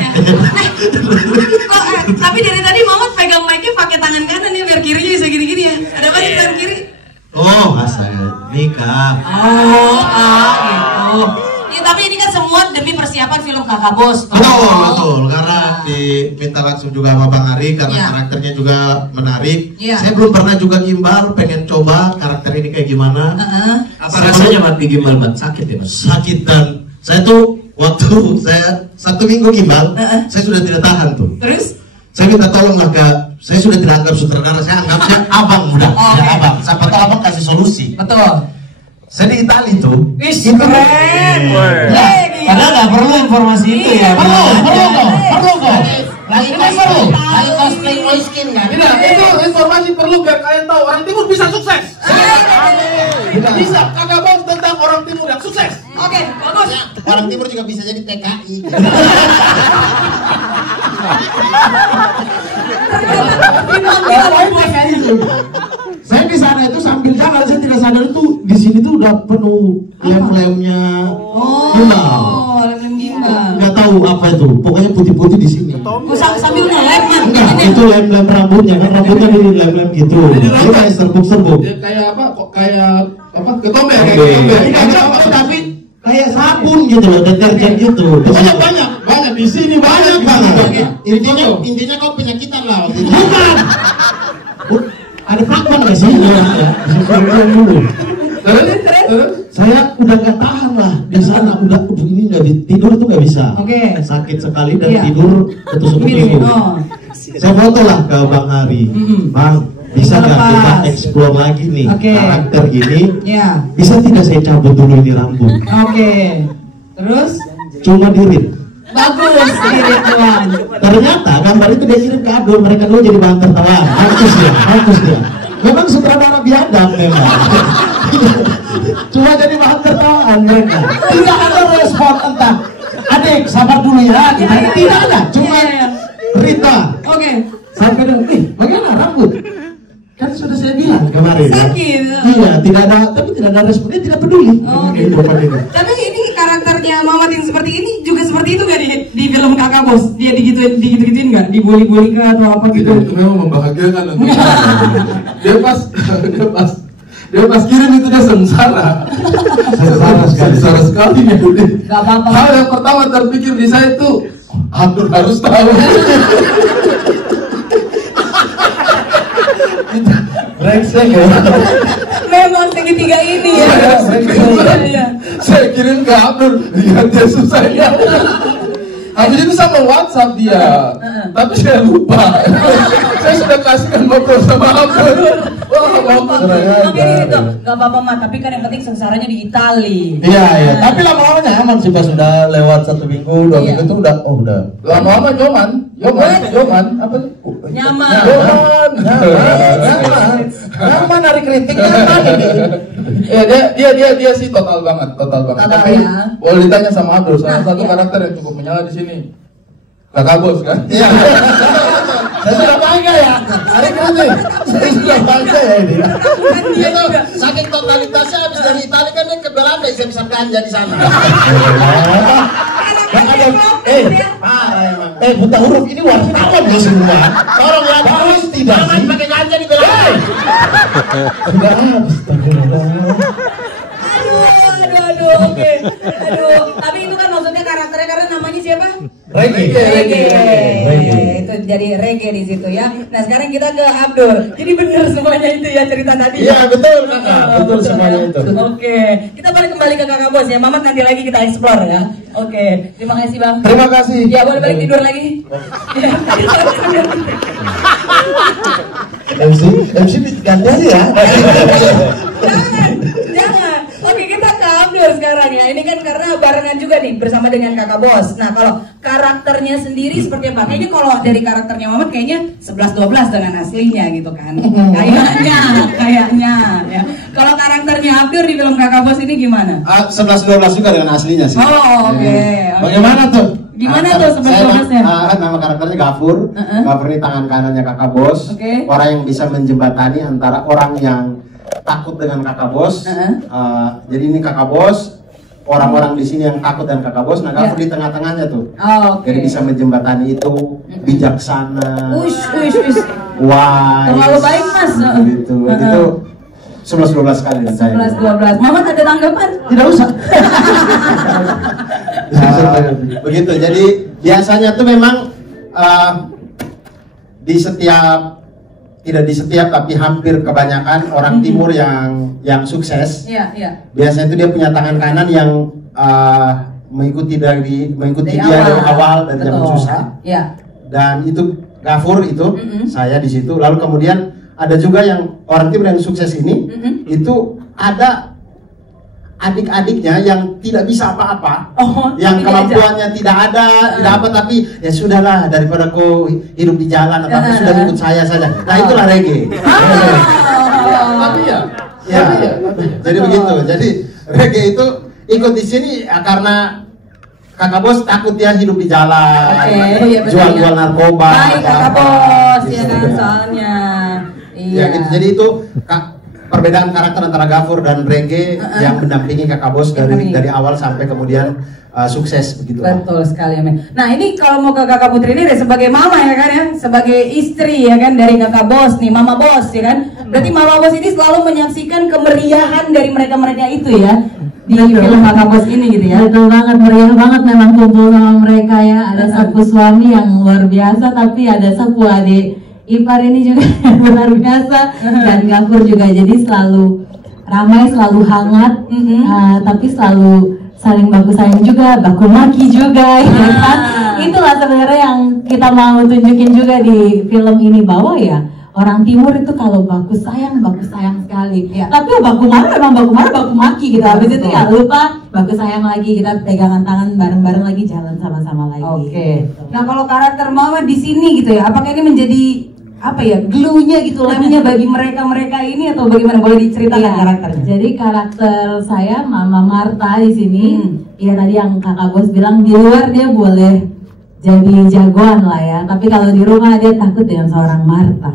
Tapi dari tadi Mamat pegang mic-nya pakai tangan kanan ya, biar kirinya bisa gini-gini ya. Ada apa di tangan kiri? Oh, astaga, nikah. Gitu. Ya, tapi ini kan semua demi persiapan film Kakak Bos. Betul. Karena diminta langsung juga sama Bang Ari karena karakternya juga menarik. Saya belum pernah juga gimbal, pengen coba karakter ini kayak gimana. Apa rasanya Mat di gimbal, Mat? Sakit ya, Mas? Sakit, dan saya tuh waktu saya 1 minggu gimbal, saya sudah tidak tahan tuh. Terus? Saya minta tolong lah saya sudah tidak anggap sutradara, saya anggapnya abang udah. Abang, siapa tahu abang kasih solusi. Betul. Saya di Itali tuh. Itu keren. Padahal nggak perlu informasi itu ya. Perlu kok. Lagi cosplay Moiskin kan? Tidak, itu informasi perlu biar kalian tahu orang timur bisa sukses. Bisa, Kakak Bos tentang orang timur yang sukses. Oke, bagus. Orang timur juga bisa jadi TKI. Saya di sana itu sambil jalan, saya tidak sadar itu di sini tuh udah penuh lem-lemnya gimbal. Lem gimbal. Nggak tahu apa itu, pokoknya putih-putih di sini. Sambil ngelem kan? Enggak, itu lem-lem rambutnya kan rambutnya di lem-lem gitu. Dia kayak serbuk-serbuk. Dia kayak apa? Kok kayak apa? Ketombe. Tapi kayak sabun gitu loh, deterjen gitu. Banyak di sini banyak banget. Intinya kau penyakitan lah. Bukan. Ada fakta nggak sih? Ya. Dulu. Saya udah nggak tahan lah di sana. Udah ini nggak tidur tuh nggak bisa. Sakit sekali dan tidur ketusuk pintu. Saya foto lah ke Bang Hari. Bang, bisa nggak kita explore lagi nih karakter ini? Bisa tidak saya cabut dulu ini rambut? Terus? Cuma dirit. Bagus, dirit doang. Ternyata gambar itu dia kirim ke Abdul, mereka dulu jadi bahan tertawaan. Bagus dia. Memang sutradara biadab memang. Cuma jadi bahan tertawaan mereka. Tidak ada respon entah. Adik, sabar dulu ya. Tidak ada. Cuma Rita. Sampai dengan, bagaimana rambut? Kan sudah saya bilang kemarin. Sakit. Iya, tidak ada respon. Dia tidak peduli. Tapi ini karakternya Mamat yang seperti ini juga seperti itu nggak di film Kakak Bos? Dia digituin nggak? Dibully-bully kah atau apa gitu? Itu memang membahagiakan nanti. Dia pas kirim itu dia sengsara sekali ya. Gak apa-apa. Hal yang pertama terpikir di saya itu Abdul harus tahu. Brengsek ya. Memang segitiga ini ya. Saya kirim ke Abdul, lihat dia susah ya. Habis itu sama WhatsApp dia, tapi saya lupa. Saya sudah kasihkan ngobrol sama Abdul. Makanya gitu, gak apa-apa mah. Tapi kan yang penting sengsaranya di Itali. Iya. Tapi lama-lama nyaman sih pas sudah lewat 1 minggu, 2 minggu itu udah. Lama-lama Yoman, apa? Nyaman. Nyaman dari kritik nyaman ini. Dia sih total banget. Tapi boleh ditanya sama Abdul, salah satu karakter yang cukup menyala di sini. Kakak Bos kan? Iya. Saya sudah bangga ya. Hari kritik. Saya sudah bangga ya ini. Dia tuh saking totalitasnya habis dari Italia kan dia ke Belanda bisa ganja di sana. Buta huruf ini wartawan loh semua. Tolong ya, harus tidak jangan pakai ganja di Belanda. Sudah habis. Aduh, oke. Tapi itu kan maksudnya karakternya karena namanya siapa? Reggae. Itu jadi reggae di situ ya. Nah sekarang kita ke Abdul. Jadi benar semuanya itu ya cerita tadi. Iya betul kakak. Betul semuanya itu. Oke. Kita balik kembali ke Kakak Bos ya. Mamat nanti lagi kita explore ya. Oke. Terima kasih Bang. Terima kasih. Ya boleh balik tidur lagi. MC ganti aja ya. Jangan. Oke kita ke Abdul sekarang ya. Ini kan karena barengan juga nih bersama dengan Kakak Bos. Nah kalau karakternya sendiri seperti apa? Kayaknya kalau dari karakternya Mamat kayaknya 11-12 dengan aslinya gitu kan. Kayaknya ya. Kalau karakternya Abdul di film Kakak Bos ini gimana? 11-12 juga dengan aslinya sih. Oh oke. Bagaimana tuh? Gimana tuh 11-12-nya? Nama karakternya Gafur. Gafur ini tangan kanannya Kakak Bos. Orang yang bisa menjembatani antara orang yang takut dengan Kakak Bos. Jadi ini Kakak Bos, orang-orang di sini yang takut dengan Kakak Bos. Nah Gafur di tengah-tengahnya tuh. Jadi bisa menjembatani itu, bijaksana. Wah. Terlalu baik Mas. Gitu. Itu 11-12 kali dengan saya. 11-12. Mamat ada tanggapan? Tidak usah. Begitu. Jadi biasanya tuh memang tidak di setiap tapi hampir kebanyakan orang timur yang sukses. Biasanya itu dia punya tangan kanan yang mengikuti dia dari awal dari zaman susah. Dan itu Gafur itu saya di situ. Lalu kemudian ada juga yang orang timur yang sukses ini itu ada adik-adiknya yang tidak bisa apa-apa, yang kemampuannya tidak ada, tidak apa, tapi ya sudahlah daripada kau hidup di jalan atau apa, sudah ikut saya saja. Nah itulah reggae. Tapi ya. Jadi begitu. Jadi reggae itu ikut di sini karena Kakak Bos takut dia hidup di jalan, jual-jual narkoba. Baik Kakak Bos, ya kan soalnya. Iya. Ya, gitu. Jadi itu perbedaan karakter antara Gafur dan reggae yang mendampingi Kakak Bos dari awal sampai kemudian sukses begitu. Betul sekali, Amin. Nah ini kalau mau ke Kakak Putri ini sebagai mama ya kan ya, sebagai istri ya kan dari Kakak Bos nih, Mama Bos ya kan. Berarti Mama Bos ini selalu menyaksikan kemeriahan dari mereka-mereka itu ya di film Kakak Bos ini gitu ya. Betul banget, meriah banget memang kumpul sama mereka ya. Ada sapu suami yang luar biasa, tapi ada sapu adik ipar ini juga yang luar biasa, dan Gafur juga. Jadi selalu ramai, selalu hangat, tapi selalu saling baku sayang juga, baku maki juga, ya kan? Itulah sebenarnya yang kita mau tunjukin juga di film ini, bahwa ya orang timur itu kalau baku sayang sekali. Tapi baku marah memang baku marah, baku maki gitu. Habis itu ya lupa baku sayang lagi, kita pegangan tangan bareng-bareng lagi, jalan sama-sama lagi. Oke. Nah kalau karakter Mama di sini gitu ya, apakah ini menjadi apa ya, glue-nya gitu, lemnya bagi mereka ini, atau bagaimana, boleh diceritakan karakternya? Jadi karakter saya Mama Marta di sini, ya tadi yang Kakak Bos bilang, di luar dia boleh jadi jagoan lah ya, tapi kalau di rumah dia takut dengan seorang Marta.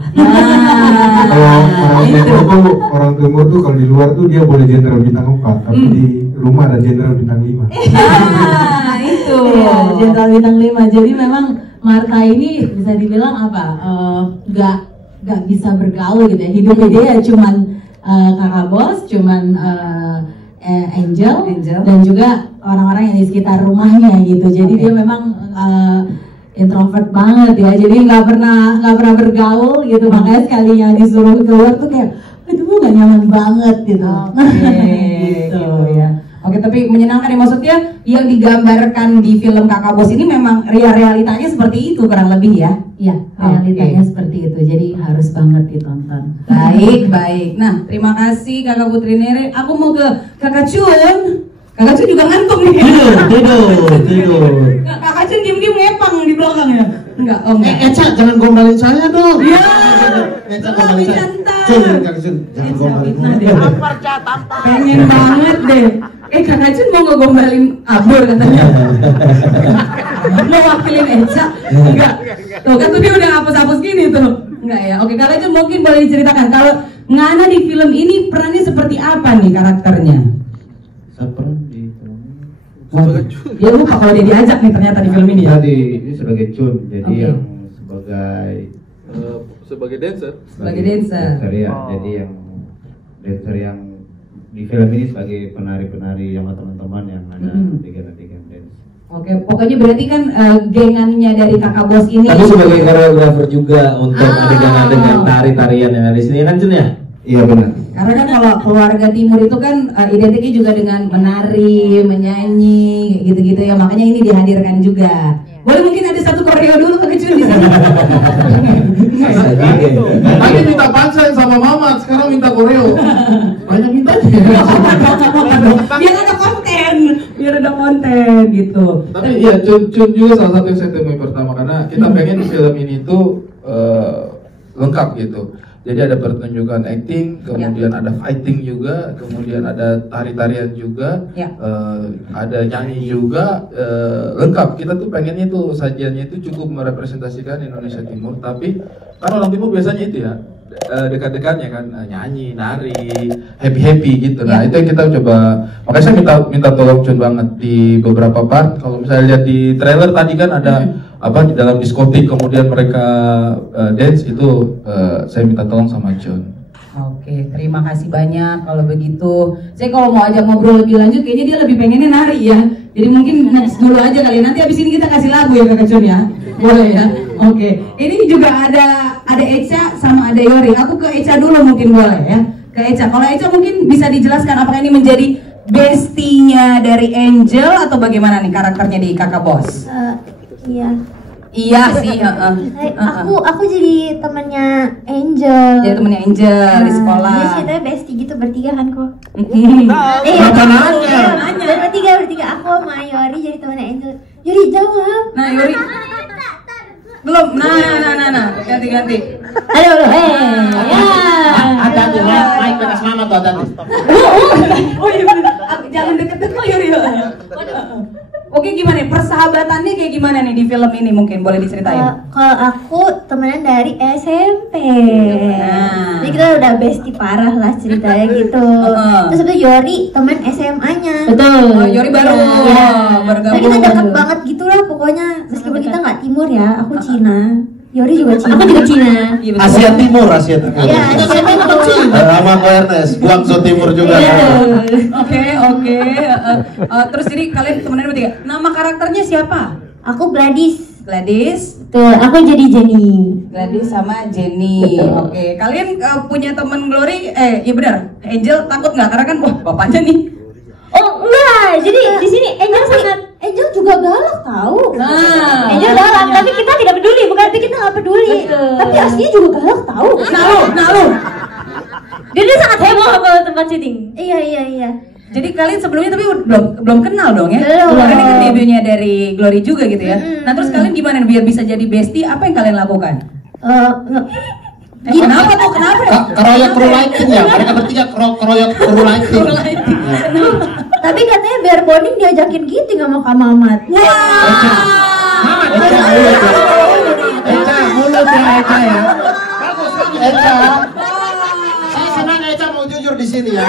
Orang timur tuh kalau di luar tuh dia boleh jenderal bintang 4, tapi di rumah ada jenderal bintang 5. Itu ya, jenderal bintang 5. Jadi memang Marta ini bisa dibilang apa, gak bisa bergaul gitu ya. Hidupnya dia ya cuman Kakak Bos, cuman Angel, dan juga orang-orang yang di sekitar rumahnya gitu. Jadi dia memang introvert banget ya. Jadi nggak pernah bergaul gitu. Makanya sekalinya disuruh keluar tuh kayak, aduh gak nyaman banget gitu. Gitu ya. Oke, tapi menyenangkan ya, maksudnya yang digambarkan di film Kakak Bos ini memang realitanya seperti itu kurang lebih ya? Iya, realitanya seperti itu, jadi harus banget ditonton. Baik. Nah, terima kasih Kakak Putri Nere. Aku mau ke Kakak Cun. Kakak Cun juga ngantuk nih. Tidur. Kakak Cun diem-diem ngepang di belakang ya? Enggak, enggak. Eca, jangan gombalin saya dong. Iya. Eca gombalin saya. Cun, jangan gombalin. Tampar. Pengen banget deh. Kakak Cun mau ngegombalin Abur katanya. Mau wakilin Eca? Enggak. Tuh kan tuh dia udah hapus-hapus gini tuh. Enggak ya. Oke, Kakak Cun mungkin boleh diceritakan kalau Ngana di film ini perannya seperti apa nih karakternya? Seperti dia lupa kalau dia diajak nih ternyata di film ini. Jadi ini sebagai Cun, jadi yang sebagai dancer. Sebagai dancer. Ya. Jadi yang dancer yang di film ini sebagai penari-penari sama teman-teman yang ada adegan-adegan dance. Oke, pokoknya berarti kan gengannya dari Kakak Bos ini. Tapi sebagai koreografer juga untuk adegan-adegan tari-tarian yang ada di sini kan, Cun ya? Iya benar. Karena kan kalau keluarga timur itu kan identiknya juga dengan menari, menyanyi, gitu-gitu ya. Makanya ini dihadirkan juga. Boleh mungkin ada satu koreo dulu Kakak Cun di sini. Tadi minta punchline sama Mama, sekarang minta koreo. Banyak mintanya. Biar ada konten gitu. Tapi iya, Cun juga salah satu yang saya temui pertama, karena kita pengen di film ini tuh lengkap gitu. Jadi ada pertunjukan acting, kemudian ada fighting juga, kemudian ada tari-tarian juga, ada nyanyi juga, lengkap. Kita tuh pengennya tuh sajiannya itu cukup merepresentasikan Indonesia Timur, tapi kan orang Timur biasanya itu ya dekat-dekatnya kan nyanyi, nari, happy gitu. Nah itu yang kita coba. Makanya saya minta tolong Cun banget di beberapa part. Kalau misalnya lihat di trailer tadi kan ada di dalam diskotik kemudian mereka dance itu, saya minta tolong sama Cun. Oke, terima kasih banyak. Kalau begitu, saya kalau mau ajak ngobrol lebih lanjut, kayaknya dia lebih pengennya nari ya. Jadi mungkin next dulu aja kali. Nanti abis ini kita kasih lagu ya Kakak Cun ya. Boleh ya. Oke. Ini juga ada Eca sama ada Yori. Aku ke Eca dulu mungkin boleh ya. Ke Eca. Kalau Eca mungkin bisa dijelaskan apakah ini menjadi bestinya dari Angel atau bagaimana nih karakternya di Kakak Bos? Iya. Iya sih. Aku jadi temannya Angel. Jadi temannya Angel di sekolah. Dia ceritanya bestie gitu bertiga kan kok. Kenapa nanya? Bertiga aku sama Yori jadi temannya Angel. Yori jawab. Nah Yori belum. Nah. Ganti. Ayo, Ada tuh, Mike kena selamat tuh ada tuh. Oh iya benar. Jangan deket-deket Yori. Oke, gimana? Persahabatannya kayak gimana nih di film ini, mungkin boleh diceritain? Kalau aku temenan dari SMP. Jadi kita udah bestie parah lah ceritanya gitu. Terus itu Yori teman SMA-nya. Betul. Yori baru. Iya. Bergabung. Nah, kita dekat banget gitu lah pokoknya. Meskipun kita nggak timur ya, aku Cina. Yori juga Cina. Aku juga Cina. Asia Timur. Iya, Asia Timur. Sama Ko Ernest, Guangzhou Timur juga. Oke. Terus jadi kalian temenan bertiga. Nama karakternya siapa? Aku Gladys. Tuh, aku jadi Jenny. Gladys sama Jenny. Oke. Kalian punya teman Glory? Iya benar. Angel takut nggak? Karena kan wah bapaknya nih. Oh enggak, jadi di sini Angel juga galak tahu. Angel galak, tapi kita tidak peduli, bukan Tapi kita nggak peduli. Tapi aslinya juga galak tahu. Nah lu. Dia sangat heboh kalau tempat syuting. Iya. Jadi kalian sebelumnya tapi belum kenal dong ya? Belum. Karena ini kan debutnya dari Glory juga gitu ya. Nah terus kalian gimana biar bisa jadi bestie? Apa yang kalian lakukan? Kenapa tuh? Kenapa? Keroyok kru lighting ya, mereka bertiga keroyok kru lighting. Tapi katanya biar bonding diajakin giting sama Kak Mamat. Eca, mulut ya Eca ya. Bagus Eca. Saya senang Eca mau jujur di sini ya.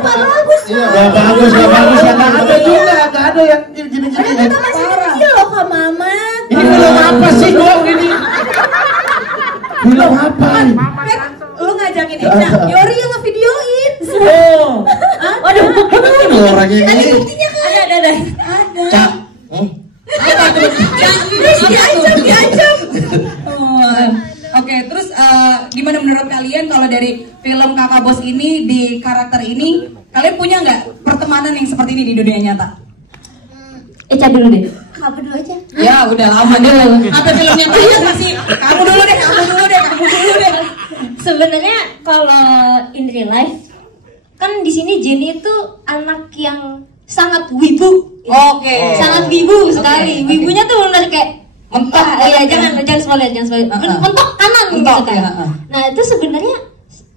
Bagus. Iya, bagus ya. Nggak ada juga, nggak ada yang gini-gini. Kita masih kecil loh Kak Mamat. Ini film apa sih dong ini? Film apa? Lu ngajakin Eca, Yori yang ngevideoin. Waduh, ini orang ini. Ada buktinya kan? Ada. Cak. Diancam. Oke, terus gimana menurut kalian kalau dari film Kakak Bos ini di karakter ini kalian punya nggak pertemanan yang seperti ini di dunia nyata? Eca dulu deh. Kamu dulu aja. Ya udah lama dulu. Apa filmnya tuh masih kamu dulu deh. Sebenarnya kalau in real life kan di sini Jenny itu anak yang sangat wibu. Oke. Sangat wibu sekali. Wibunya tuh benar kayak mentok. Iya, jangan spoiler. Mentok kanan gitu kan. Nah, itu sebenarnya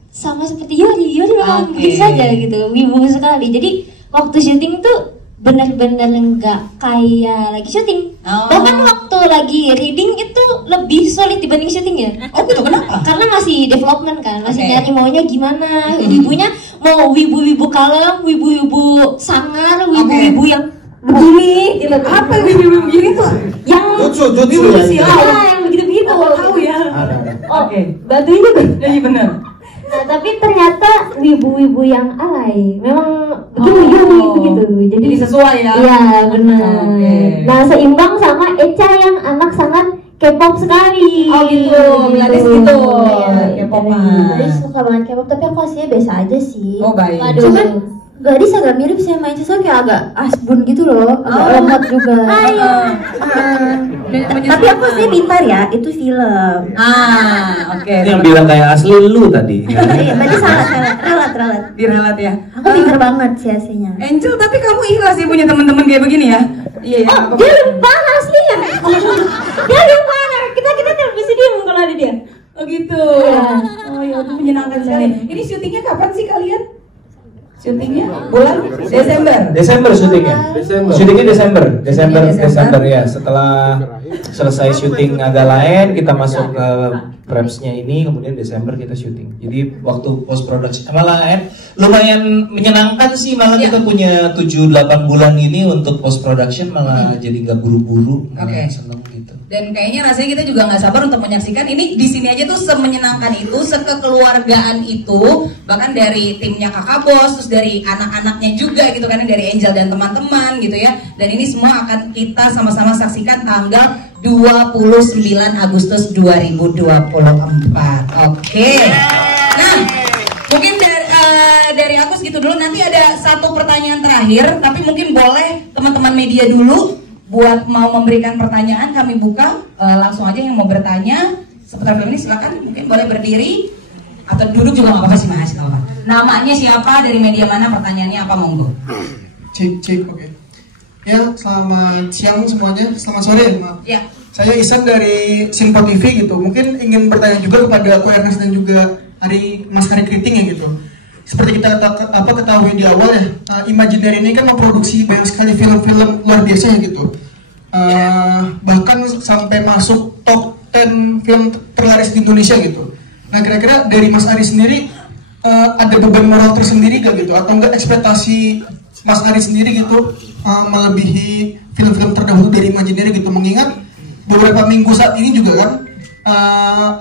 sama seperti Yori memang begitu saja gitu. Wibu sekali. Jadi waktu syuting tuh benar-benar nggak kayak lagi syuting. Bahkan waktu lagi reading itu lebih sulit dibanding syutingnya. Oh gitu, kenapa? Karena masih development kan, masih nyari maunya gimana. Wibunya mau wibu-wibu kalem, wibu-wibu sangar, wibu-wibu yang begini gitu. Apa wibu-wibu begini tuh? Yang Jutsu ya. yang begitu-begitu. Tahu ya. Oke, bantuin juga. Iya benar. Nah, tapi ternyata wibu-wibu yang alay memang begitu. Jadi sesuai ya. Iya, benar. Nah, seimbang sama Eca yang anak sangat K-pop sekali. Oh gitu, Gladys gitu. K-popan. Gladys suka banget K-pop, tapi aku aslinya biasa aja sih. Oh baik. Cuman Gladys agak mirip sih sama Eca, soalnya kayak agak asbun gitu loh, agak lemot juga. Tapi aku aslinya pintar ya, itu film. Oke. Yang bilang kayak asli lu tadi. Iya, tadi salah, relat. Diralat ya. Aku pintar banget sih aslinya. Angel, tapi kamu ikhlas sih punya teman-teman kayak begini ya? Iya ya. Oh, dia lebih parah aslinya. Dia lebih parah. Kita tidak bisa diem kalau ada dia. Oh gitu. Oh ya, itu menyenangkan sekali. Ini syutingnya kapan sih kalian? Syutingnya bulan Desember syutingnya. Syutingnya Desember ya. Setelah selesai syuting agak lain, kita masuk ke prepsnya ini, kemudian Desember kita syuting. Jadi waktu post production malah lumayan menyenangkan sih, malah kita punya 7-8 bulan ini untuk post production, malah jadi nggak buru-buru, seneng gitu. Dan kayaknya rasanya kita juga nggak sabar untuk menyaksikan ini di sini aja tuh semenyenangkan itu, sekekeluargaan itu, bahkan dari timnya Kakak Bos, terus dari anak-anaknya juga gitu kan, dari Angel dan teman-teman gitu ya. Dan ini semua akan kita sama-sama saksikan tanggal 29 Agustus 2024. Oke. Nah, mungkin dari aku segitu dulu. Nanti ada satu pertanyaan terakhir, tapi mungkin boleh teman-teman media dulu buat mau memberikan pertanyaan kami buka, langsung aja yang mau bertanya seputar film ini silakan, mungkin boleh berdiri atau duduk juga nggak apa-apa sih Mas. Namanya siapa, dari media mana, pertanyaannya apa, monggo. Cek, oke. Ya, selamat siang semuanya, selamat sore maaf. Ya. Saya Isan dari Sinpo TV gitu. Mungkin ingin bertanya juga kepada Ko Ernest dan juga Mas Hari Kriting ya gitu. Seperti kita ketahui di awal ya, Imaginary ini kan memproduksi banyak sekali film-film luar biasa ya gitu. Bahkan sampai masuk top 10 film terlaris di Indonesia gitu. Nah kira-kira dari Mas Ari sendiri ada beban moral tersendiri gak gitu? Atau enggak ekspektasi Mas Ari sendiri gitu melebihi film-film terdahulu dari Imaginary gitu? Mengingat beberapa minggu saat ini juga kan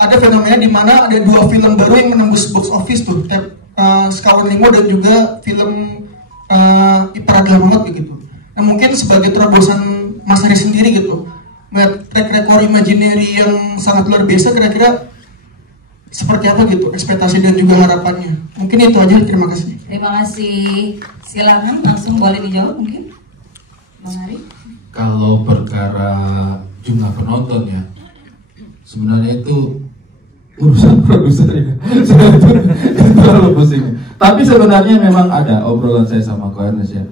ada fenomena di mana ada 2 film baru yang menembus box office tuh, Sekawan Limo dan juga film Ipar Adalah Maut begitu. Nah mungkin sebagai terobosan Mas Ari sendiri gitu, melihat track record Imaginary yang sangat luar biasa, kira-kira seperti apa gitu ekspektasi dan juga harapannya? Mungkin itu aja, terima kasih. Terima kasih. Silakan langsung boleh dijawab mungkin, Bang Ari. Kalau perkara jumlah penonton ya, sebenarnya itu urusan produser ya. Itu terlalu pusing. Tapi sebenarnya memang ada obrolan saya sama Ko Ernest ya.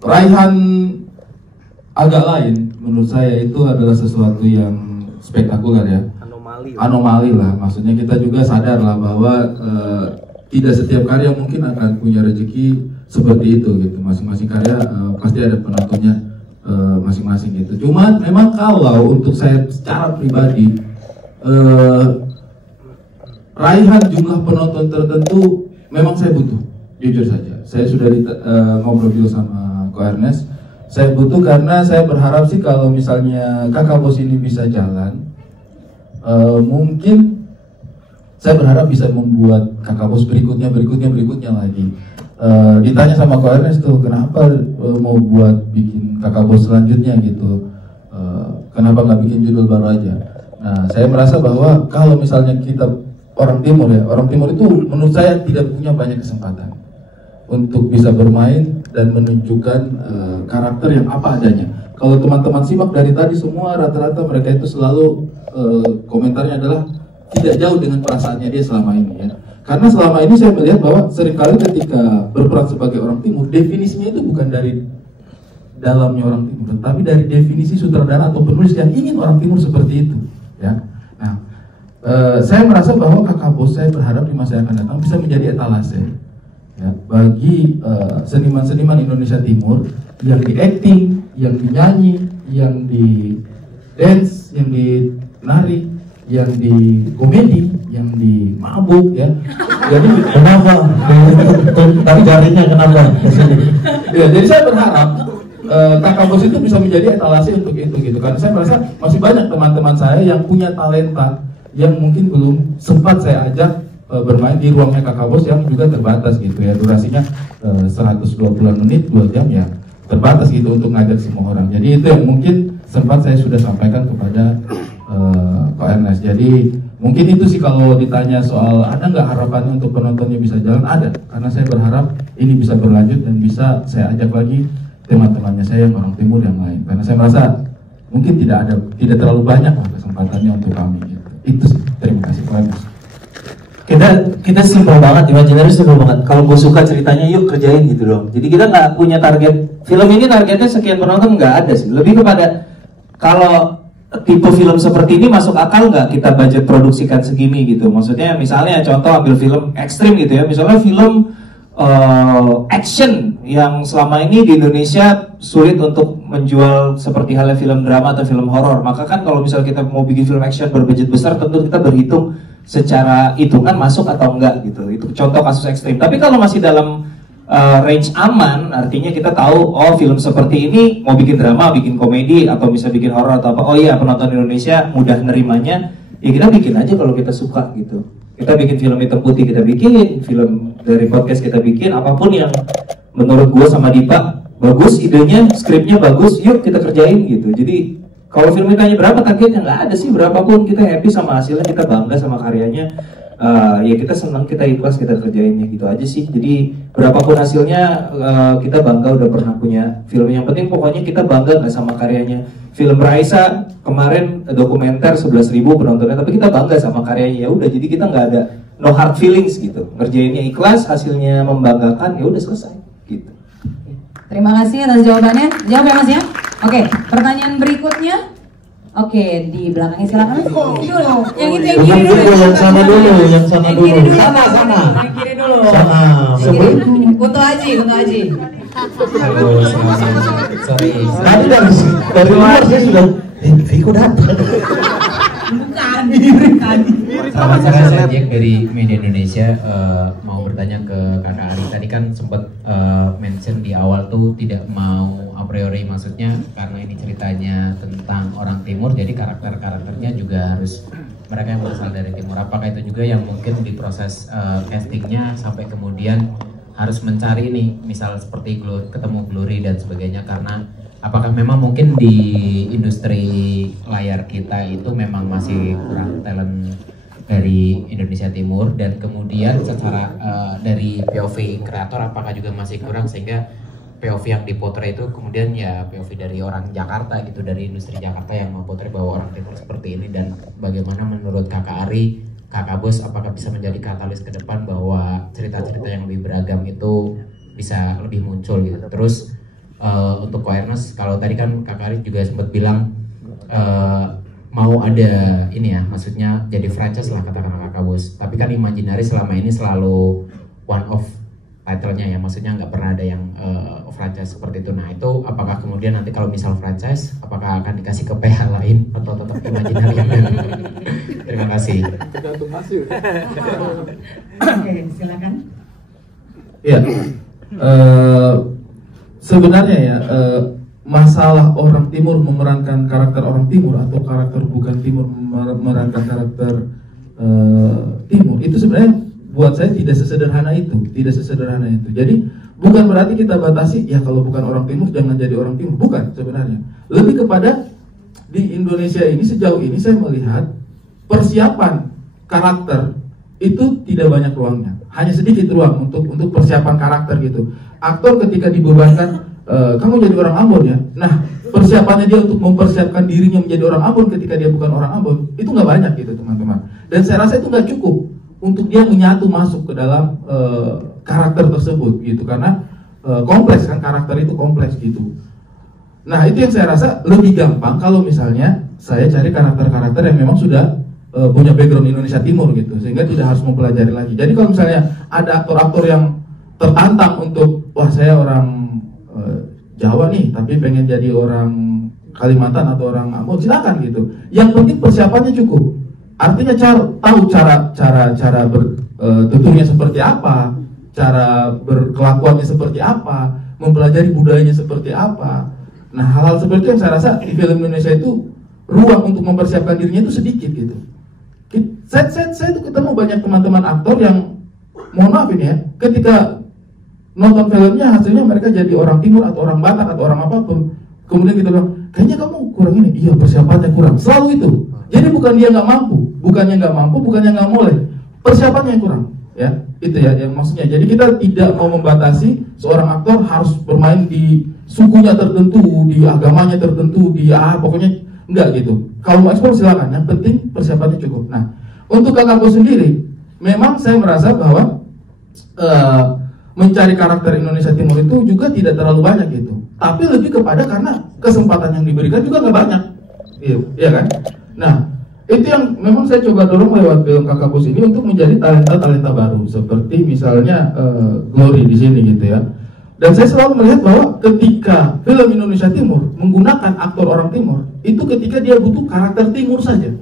Raihan agak lain menurut saya itu adalah sesuatu yang spektakuler ya. Anomali lah. Maksudnya kita juga sadar lah bahwa tidak setiap karya mungkin akan punya rezeki seperti itu gitu. Masing-masing karya pasti ada penontonnya masing-masing gitu. Cuman memang kalau untuk saya secara pribadi raihan jumlah penonton tertentu memang saya butuh, jujur saja. Saya sudah ngobrol dulu sama Ko Ernest. Saya butuh karena saya berharap sih kalau misalnya Kakak Bos ini bisa jalan, mungkin saya berharap bisa membuat Kakak Bos berikutnya lagi. Ditanya sama Ko Ernest tuh, kenapa mau buat bikin Kakak Bos selanjutnya gitu, kenapa nggak bikin judul baru aja. Nah saya merasa bahwa kalau misalnya kita orang timur ya, orang timur itu menurut saya tidak punya banyak kesempatan untuk bisa bermain dan menunjukkan karakter yang apa adanya. Kalau teman-teman simak dari tadi semua rata-rata mereka itu selalu komentarnya adalah tidak jauh dengan perasaannya dia selama ini ya. Karena selama ini saya melihat bahwa seringkali ketika berperan sebagai orang timur, definisinya itu bukan dari dalamnya orang timur, tapi dari definisi sutradara atau penulis yang ingin orang timur seperti itu ya. Nah, saya merasa bahwa Kakak Bos, saya berharap di masa yang akan datang bisa menjadi etalase ya, bagi seniman-seniman Indonesia Timur yang di acting, yang di nyanyi, yang di dance, yang di nari, yang di komedi, yang di mabuk ya. Jadi kenapa? Tarik jarinya kenapa? Ya, jadi saya berharap Kakak Bos itu bisa menjadi etalase untuk itu gitu. Karena saya merasa masih banyak teman-teman saya yang punya talenta yang mungkin belum sempat saya ajak bermain di ruangnya Kakak Bos yang juga terbatas gitu ya. Durasinya 120 menit, 2 jam ya, terbatas gitu untuk ngajak semua orang. Jadi itu yang mungkin sempat saya sudah sampaikan kepada Ko Ernest. Jadi mungkin itu sih kalau ditanya soal ada nggak harapannya untuk penontonnya bisa jalan, ada. Karena saya berharap ini bisa berlanjut dan bisa saya ajak lagi teman-temannya saya yang orang timur yang lain. Karena saya merasa mungkin tidak terlalu banyak lah kesempatannya untuk kami gitu. Itu sih. Terima kasih Ko Ernest. Kita simpel banget, Imaginary simpel banget. Kalau gue suka ceritanya, yuk kerjain gitu dong. Jadi kita nggak punya target. Film ini targetnya sekian penonton, nggak ada sih. Lebih kepada kalau tipe film seperti ini masuk akal nggak kita budget produksikan segini gitu. Maksudnya misalnya contoh ambil film ekstrim gitu ya. Misalnya film action yang selama ini di Indonesia sulit untuk menjual seperti halnya film drama atau film horor. Maka kan kalau misal kita mau bikin film action berbudget besar, tentu kita berhitung secara hitungan masuk atau enggak gitu. Itu contoh kasus ekstrim. Tapi kalau masih dalam range aman, artinya kita tahu oh film seperti ini mau bikin drama, bikin komedi atau bisa bikin horor atau apa. Oh iya, penonton Indonesia mudah nerimanya. Ya kita bikin aja kalau kita suka gitu. Kita bikin film hitam putih, kita bikin film dari podcast, kita bikin apapun yang menurut gue sama Dipa bagus, idenya, skripnya bagus, yuk kita kerjain gitu. Jadi kalau film ditanya berapa targetnya, nggak ada sih berapapun, kita happy sama hasilnya, kita bangga sama karyanya. ya kita senang, kita ikhlas, kita kerjainnya gitu aja sih. Jadi berapapun hasilnya kita bangga udah pernah punya film. Yang penting pokoknya kita bangga nggak sama karyanya. Film Raisa kemarin dokumenter 11.000 penontonnya, tapi kita bangga sama karyanya. Ya udah, jadi kita nggak ada no hard feelings gitu. Ngerjainnya ikhlas, hasilnya membanggakan, ya udah selesai gitu. Terima kasih atas jawabannya. Jawab ya Mas ya. Oke, pertanyaan berikutnya. Oke, di belakangnya silakan. Yang itu yang kiri dulu. Yang sana dulu, yang sana dulu. Yang kiri dulu. Sana. Yang kiri dulu. Sana. Sebelum Kunto Aji. Sorry. Tadi dari luar saya sudah Viko datang. Selamat sore, saya Jack dari Media Indonesia. Mau bertanya ke Kakak Ari. Tadi kan sempat mention di awal tuh tidak mau a priori, maksudnya karena ini ceritanya tentang orang timur, jadi karakternya juga harus mereka yang berasal dari timur. Apakah itu juga yang mungkin di proses castingnya sampai kemudian harus mencari ini, misal seperti ketemu Glory dan sebagainya, karena apakah memang mungkin di industri layar kita itu memang masih kurang talent dari Indonesia Timur, dan kemudian secara dari POV kreator apakah juga masih kurang sehingga POV yang dipotret itu kemudian ya POV dari orang Jakarta gitu, dari industri Jakarta yang memotret bahwa orang timur seperti ini. Dan bagaimana menurut Kakak Ari, Kakak Bos, apakah bisa menjadi katalis ke depan bahwa cerita-cerita yang lebih beragam itu bisa lebih muncul gitu. Terus untuk awareness, kalau tadi kan Kakak Ari juga sempat bilang mau ada ini ya, maksudnya jadi franchise lah katakanlah Kakak Bos, tapi kan Imaginary selama ini selalu one off title-nya ya, maksudnya nggak pernah ada yang franchise seperti itu. Nah itu apakah kemudian nanti kalau misal franchise apakah akan dikasih ke PH lain atau tetap Imaginary yang baru? Terima kasih. Oke, silakan. Ya, sebenarnya ya masalah orang timur memerankan karakter orang timur atau karakter bukan timur memerankan karakter timur itu sebenarnya buat saya tidak sesederhana itu, Jadi bukan berarti kita batasi ya kalau bukan orang timur jangan jadi orang timur, bukan sebenarnya. Lebih kepada di Indonesia ini sejauh ini saya melihat persiapan karakter itu tidak banyak ruangnya, hanya sedikit ruang untuk persiapan karakter gitu. Aktor ketika dibebankan kamu jadi orang Ambon ya, nah persiapannya dia untuk mempersiapkan dirinya menjadi orang Ambon ketika dia bukan orang Ambon itu nggak banyak gitu teman-teman. Dan saya rasa itu nggak cukup untuk dia menyatu masuk ke dalam karakter tersebut gitu, karena kompleks kan, karakter itu kompleks gitu. Nah itu yang saya rasa lebih gampang kalau misalnya saya cari karakter-karakter yang memang sudah punya background Indonesia Timur gitu, sehingga tidak harus mempelajari lagi. Jadi kalau misalnya ada aktor-aktor yang tertantang untuk wah saya orang Jawa nih tapi pengen jadi orang Kalimantan atau orang Ambon, silakan gitu. Yang penting persiapannya cukup. Artinya tahu cara bertuturnya seperti apa, cara berkelakuannya seperti apa, mempelajari budayanya seperti apa. Nah hal-hal seperti itu yang saya rasa di film Indonesia itu ruang untuk mempersiapkan dirinya itu sedikit gitu. Saya tuh ketemu banyak teman-teman aktor yang mohon maaf ini ya, ketika nonton filmnya hasilnya mereka jadi orang timur atau orang Batak atau orang apapun, kemudian kita bilang kayaknya kamu kurang ini, iya persiapannya kurang, selalu itu. Jadi bukan dia nggak mampu, bukannya nggak boleh, persiapannya yang kurang, ya itu ya yang maksudnya. Jadi kita tidak mau membatasi seorang aktor harus bermain di sukunya tertentu, di agamanya tertentu, di pokoknya enggak gitu. Kalau mau ekspor silakan, yang penting persiapannya cukup. Nah untuk Kakak Bos sendiri, memang saya merasa bahwa mencari karakter Indonesia Timur itu juga tidak terlalu banyak gitu, tapi lebih kepada karena kesempatan yang diberikan juga nggak banyak, iya kan? Nah itu yang memang saya coba dorong lewat film Kakak Bos ini untuk menjadi talenta baru, seperti misalnya Glory di sini gitu ya. Dan saya selalu melihat bahwa ketika film Indonesia Timur menggunakan aktor orang Timur, itu ketika dia butuh karakter Timur saja,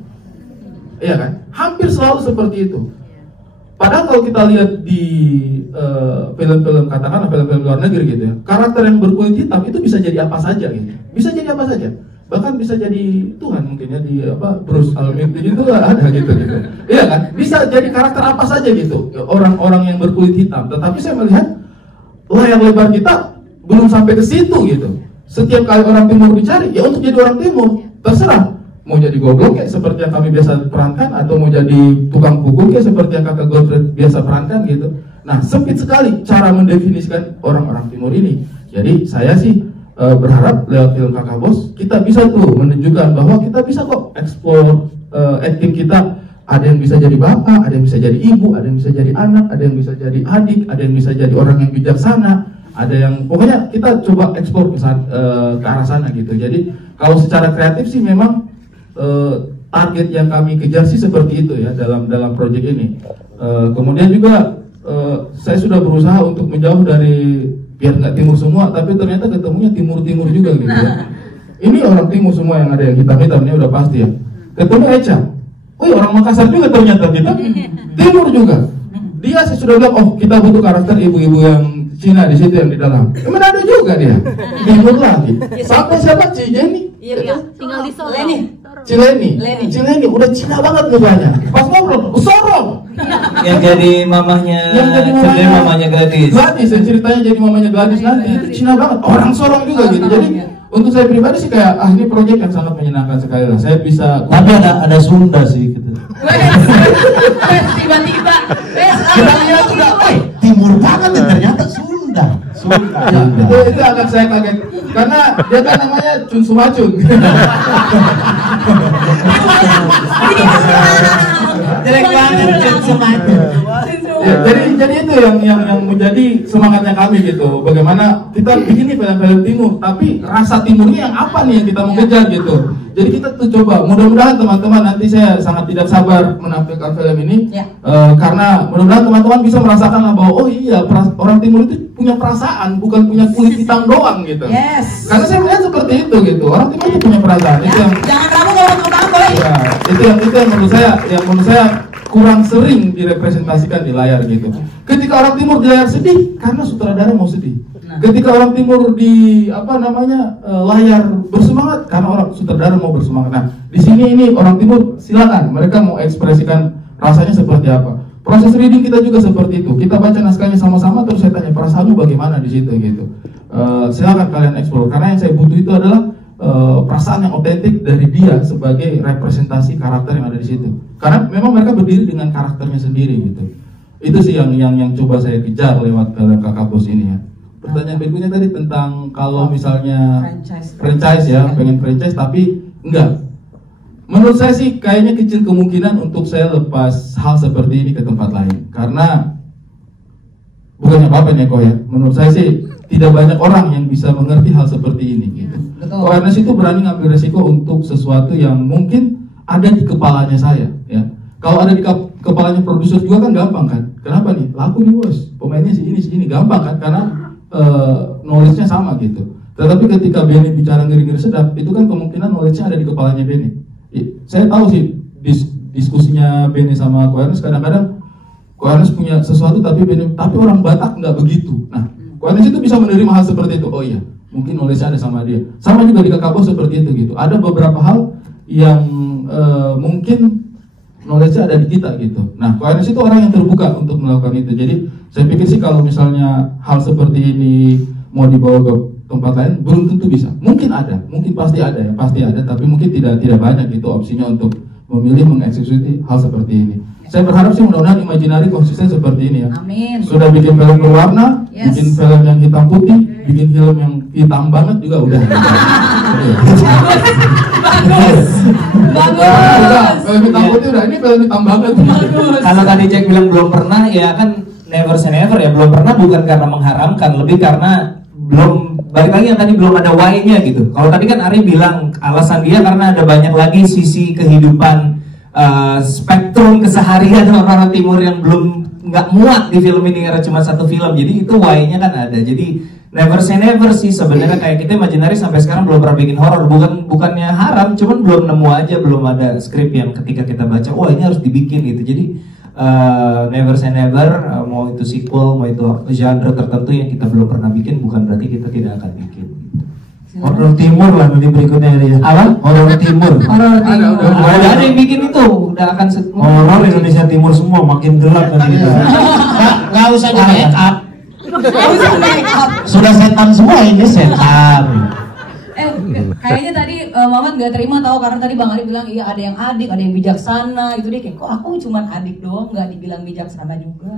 iya kan? Hampir selalu seperti itu. Padahal kalau kita lihat di film-film katakanlah film-film luar negeri gitu ya, karakter yang berkulit hitam itu bisa jadi apa saja gitu, bisa jadi apa saja, bahkan bisa jadi Tuhan mungkin ya di Bruce Almighty itu ada gitu, iya kan, bisa jadi karakter apa saja gitu orang-orang yang berkulit hitam. Tetapi saya melihat layar lebar kita belum sampai ke situ gitu. Setiap kali orang Timur dicari ya untuk jadi orang Timur terserah mau jadi goblok kayak seperti yang kami biasa perankan, atau mau jadi tukang pukul kayak seperti yang kakak Godfrey biasa perankan gitu. Nah, sempit sekali cara mendefinisikan orang-orang timur ini. Jadi saya sih berharap lewat film Kakak Bos kita bisa tuh menunjukkan bahwa kita bisa kok eksplor acting kita. Ada yang bisa jadi bapak, ada yang bisa jadi ibu, ada yang bisa jadi anak, ada yang bisa jadi adik, ada yang bisa jadi orang yang bijaksana, ada yang pokoknya kita coba ekspor ke arah sana gitu. Jadi kalau secara kreatif sih memang target yang kami kejar sih seperti itu ya dalam proyek ini. Kemudian juga saya sudah berusaha untuk menjauh dari biar nggak timur semua, tapi ternyata ketemunya timur-timur juga gitu ya. Ini orang timur semua yang ada yang hitam-hitam ini udah pasti ya. Ketemu Echa, wih orang Makassar juga ternyata kita timur juga. Dia sih sudah bilang, oh kita butuh karakter ibu-ibu yang Cina di situ yang di dalam. Emang ada juga dia timur lagi. Sampai siapa Cijeni? Iya, tinggal di Solo. Cileni udah Cina banget mukanya. Pas ngobrol, sorong. Yang jadi mamanya, mamanya Gladys. Gladys, yang ceritanya jadi mamanya Gladys nanti itu Cina banget. Orang Sorong juga gitu. Jadi untuk saya pribadi sih kayak ini proyek yang sangat menyenangkan sekali lah. Saya bisa. Tapi ada Sunda sih gitu. Tiba-tiba. Kita lihat udah, timur banget ya ternyata Sunda. Ya, itu agak saya kaget karena dia kan namanya Chun Sumacun. Jelek banget Chun Sumacun. Ya, jadi itu yang menjadi semangatnya kami gitu. Bagaimana kita bikin nih film-film timur, tapi rasa timurnya yang apa nih yang kita mau kejar gitu. Jadi kita tuh coba, mudah-mudahan teman-teman nanti saya sangat tidak sabar menampilkan film ini karena mudah-mudahan teman-teman bisa merasakan lah bahwa oh iya orang timur itu punya perasaan, bukan punya kulit hitam doang gitu. Yes. Karena saya melihat seperti itu gitu. Orang timur itu punya perasaan. Itu yang, jangan kamu ngomong boy. Ya, itu yang menurut saya kurang sering direpresentasikan di layar gitu. Ketika orang timur di layar sedih karena sutradara mau sedih. Ketika orang timur di layar bersemangat karena orang sutradara mau bersemangat. Nah, di sini ini orang timur silakan mereka mau ekspresikan rasanya seperti apa. Proses reading kita juga seperti itu. Kita baca naskahnya sama-sama terus saya tanya perasaanmu bagaimana di situ gitu. Silakan kalian eksplor karena yang saya butuh itu adalah perasaan yang otentik dari dia sebagai representasi karakter yang ada di situ. Karena memang mereka berdiri dengan karakternya sendiri gitu. Itu sih yang coba saya kejar lewat Kakak Bos ini ya. Pertanyaan berikutnya tadi tentang kalau misalnya franchise ya, pengen franchise tapi enggak. Menurut saya sih kayaknya kecil kemungkinan untuk saya lepas hal seperti ini ke tempat lain. Karena bukannya apa-apa nih kok ya. Menurut saya sih tidak banyak orang yang bisa mengerti hal seperti ini gitu. Awareness itu berani ngambil resiko untuk sesuatu yang mungkin ada di kepalanya saya ya. Kalau ada di kepalanya produser juga kan gampang kan. Kenapa nih? Laku nih bos, pemainnya si ini gampang kan karena knowledge-nya sama gitu. Tetapi ketika Benny bicara ngeri-ngeri sedap, itu kan kemungkinan knowledge-nya ada di kepalanya Benny. Saya tahu sih diskusinya Benny sama Koernes kadang-kadang Koernes punya sesuatu tapi orang Batak nggak begitu. Nah, Koernes itu bisa menerima hal seperti itu. Oh iya, mungkin knowledge-nya ada sama dia. Sama juga di Kakak Bos seperti itu gitu. Ada beberapa hal yang mungkin knowledge-nya ada di kita gitu. Nah, Koernes itu orang yang terbuka untuk melakukan itu. Jadi saya pikir sih kalau misalnya hal seperti ini mau dibawa ke tempat lain belum tentu bisa. Mungkin ada, mungkin pasti ada ya, pasti ada. Tapi mungkin tidak banyak gitu opsinya untuk memilih mengeksekusi hal seperti ini. Saya berharap sih mudah-mudahan Imaginary konsisten seperti ini ya. Amin. Sudah bikin film berwarna, bikin film yang hitam putih, bikin film yang hitam banget juga udah. Bagus. Film hitam putih udah, ini film hitam banget. Kalau tadi Jack bilang belum pernah, ya kan never say never ya. Belum pernah bukan karena mengharamkan, lebih karena belum, balik lagi yang tadi belum ada why-nya gitu. Kalau tadi kan Ari bilang alasan dia karena ada banyak lagi sisi kehidupan spektrum keseharian orang-orang timur yang belum nggak muat di film ini karena cuma satu film. Jadi itu why-nya kan ada. Jadi never say never sih sebenarnya. Kayak kita Imaginary sampai sekarang belum pernah bikin horor. Bukannya haram, cuman belum nemu aja, belum ada skrip yang ketika kita baca wah ini harus dibikin gitu. Jadi never say never, mau itu sequel, mau itu genre tertentu yang kita belum pernah bikin, bukan berarti kita tidak akan bikin. Horor Timur lah nanti berikutnya ya. Apa? Horor Timur. Horor Timur. Udah ada yang bikin itu, udah akan horor Indonesia Timur semua makin gelap nanti kita. Nggak usah di make up. Sudah setan semua ini setan. Kayaknya tadi Mamat nggak terima tahu karena tadi Bang Ari bilang iya ada yang adik, ada yang bijaksana gitu deh. Kayak kok aku cuma adik doang nggak dibilang bijaksana juga.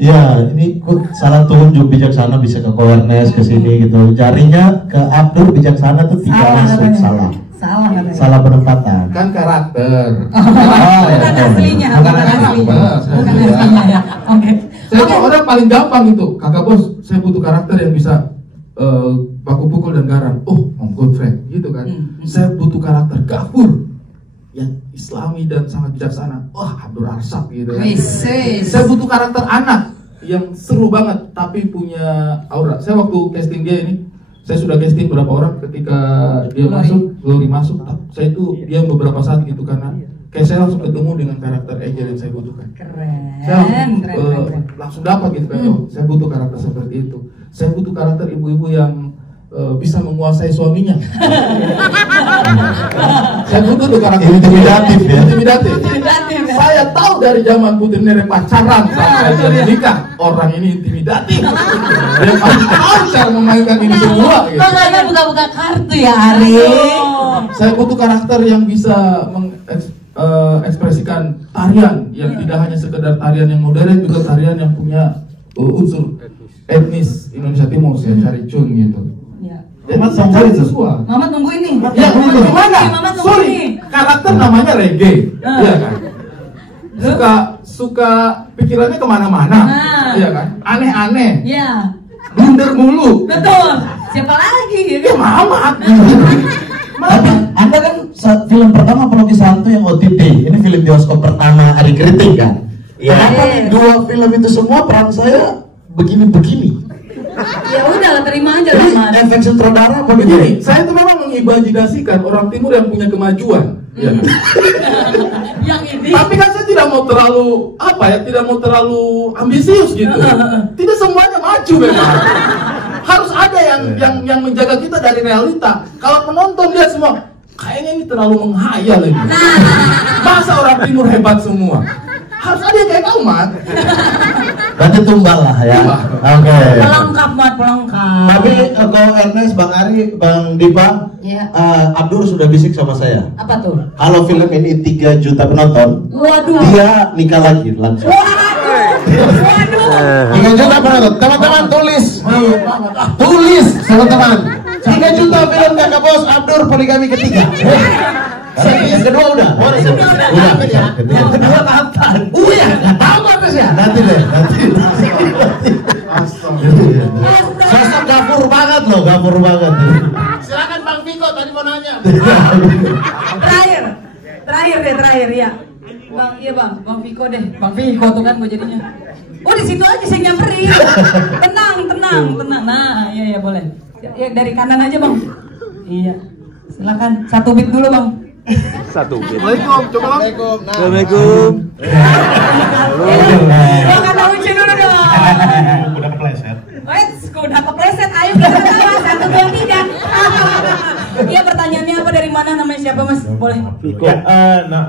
Ya, ini kok salah tunjuk bijaksana bisa ke awareness ke sini gitu. Jarinya ke Abdur bijaksana tuh tidak langsung salah. Salah katanya. Salah penempatan. Kan karakter. Bukan aslinya. Bukan aslinya ya. Oke. Saya orang paling gampang itu, kakak bos, saya butuh karakter yang bisa baku pukul dan garang. Oh, Om Godfrey, gitu kan. Saya butuh karakter Gafur yang Islami dan sangat bijaksana. Wah, Abdul Arsyad gitu kan. Saya butuh karakter anak yang seru banget tapi punya aura. Saya waktu casting dia ini, saya sudah casting beberapa orang ketika dia Glory masuk, saya itu dia beberapa saat gitu karena kayak saya langsung ketemu dengan karakter Angel yang saya butuhkan. Saya langsung dapat gitu kan. Saya butuh karakter seperti itu. Saya butuh karakter ibu-ibu yang bisa menguasai suaminya. Saya butuh tuh karakter intimidatif ya. Intimidatif. Saya tahu dari zaman Putri Nerek pacaran sampai jadi nikah, orang ini intimidatif. Dia pasti tahu cara memainkan ini semua. Gitu. Makanya buka-buka kartu ya Ari. Saya butuh karakter yang bisa mengekspresikan tarian yang tidak hanya sekedar tarian yang modern, juga tarian yang punya unsur etnis Indonesia Timur. Saya cari Chun gitu. Mamat cari sesuatu. Mama tunggu ini. Ya, gimana? Sorry, karakter namanya reggae, iya kan? Suka pikirannya kemana-mana, iya kan? Aneh-aneh. Iya. Blunder mulu. Betul. Siapa lagi? Ya Mamat. Tapi Anda kan film pertama Prodi Santo yang OTT. Ini film bioskop pertama Ari Kritik kan? Iya. Kenapa dua film itu semua peran saya begini-begini? Ya udah terima aja lah. Efek sutradara apa begini? Saya tuh memang mengimajinasikan orang timur yang punya kemajuan. Ya. Yang ini. Tapi kan saya tidak mau terlalu tidak mau terlalu ambisius gitu. Tidak semuanya maju memang. Harus ada yang menjaga kita dari realita. Kalau penonton lihat semua, kayaknya ini terlalu menghayal ini. Masa orang timur hebat semua? Harus ada yang kayak kamu, Mat. Berarti tumbal lah ya. Oke. Pelengkap, Mat, pelengkap. Tapi kalau Ernest, Bang Ari, Bang Dipa, Abdur sudah bisik sama saya. Apa tuh? Kalau film ini 3 juta penonton, dia nikah lagi langsung. 3 juta penonton, teman-teman tulis, teman-teman. 3 juta film kakak bos, Abdur poligami ketiga. Yang kedua udah. Yang kedua kapan? Ya, nggak tahu apa sih ya. Nanti deh. Sosok gapur banget loh, gapur banget. Silakan Bang Viko tadi mau nanya. Terakhir ya. Bang Viko deh. Bang Viko tuh kan gue jadinya. Oh di situ aja saya nyamperin. Tenang. Nah, iya boleh. Ya dari kanan aja Bang. Iya. Silakan 1 beat dulu Bang. 1 beat. Assalamualaikum. Assalamualaikum. Kata Uci dulu dong. Udah kepleset. Udah kepleset. Ayo kita sama 1, 2, 3. Iya pertanyaannya apa dari mana namanya siapa Mas? Boleh.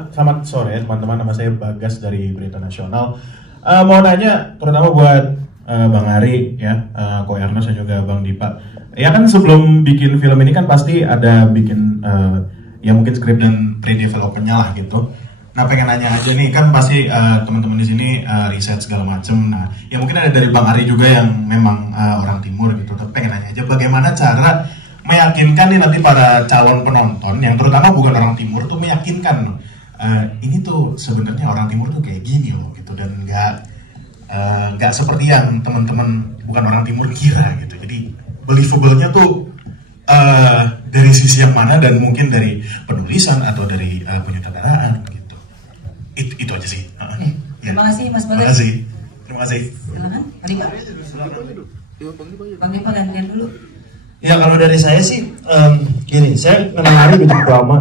Selamat sore teman-teman, nama saya Bagas dari Berita Nasional. Mau nanya terutama buat Bang Ari ya, Ko Ernest dan juga Bang Dipa. Ya kan sebelum bikin film ini kan pasti ada bikin ya mungkin skrip dan pre-developmentnya lah gitu. Nah pengen nanya aja nih, kan pasti teman-teman di sini riset segala macem. Nah ya mungkin ada dari Bang Ari juga yang memang orang timur gitu. Tapi pengen nanya aja bagaimana cara meyakinkan nih nanti para calon penonton yang terutama bukan orang timur tuh meyakinkan ini tuh sebenarnya orang timur tuh kayak gini loh gitu, dan nggak seperti yang teman-teman bukan orang timur kira gitu. Jadi believable-nya tuh dari sisi yang mana, dan mungkin dari penulisan atau dari penyutradaraan gitu. Itu aja sih. Terima kasih Mas Bagas. Terima kasih. Silakan, Bang Dipa gantian dulu. Ya kalau dari saya sih gini, saya kenal Ari udah lama.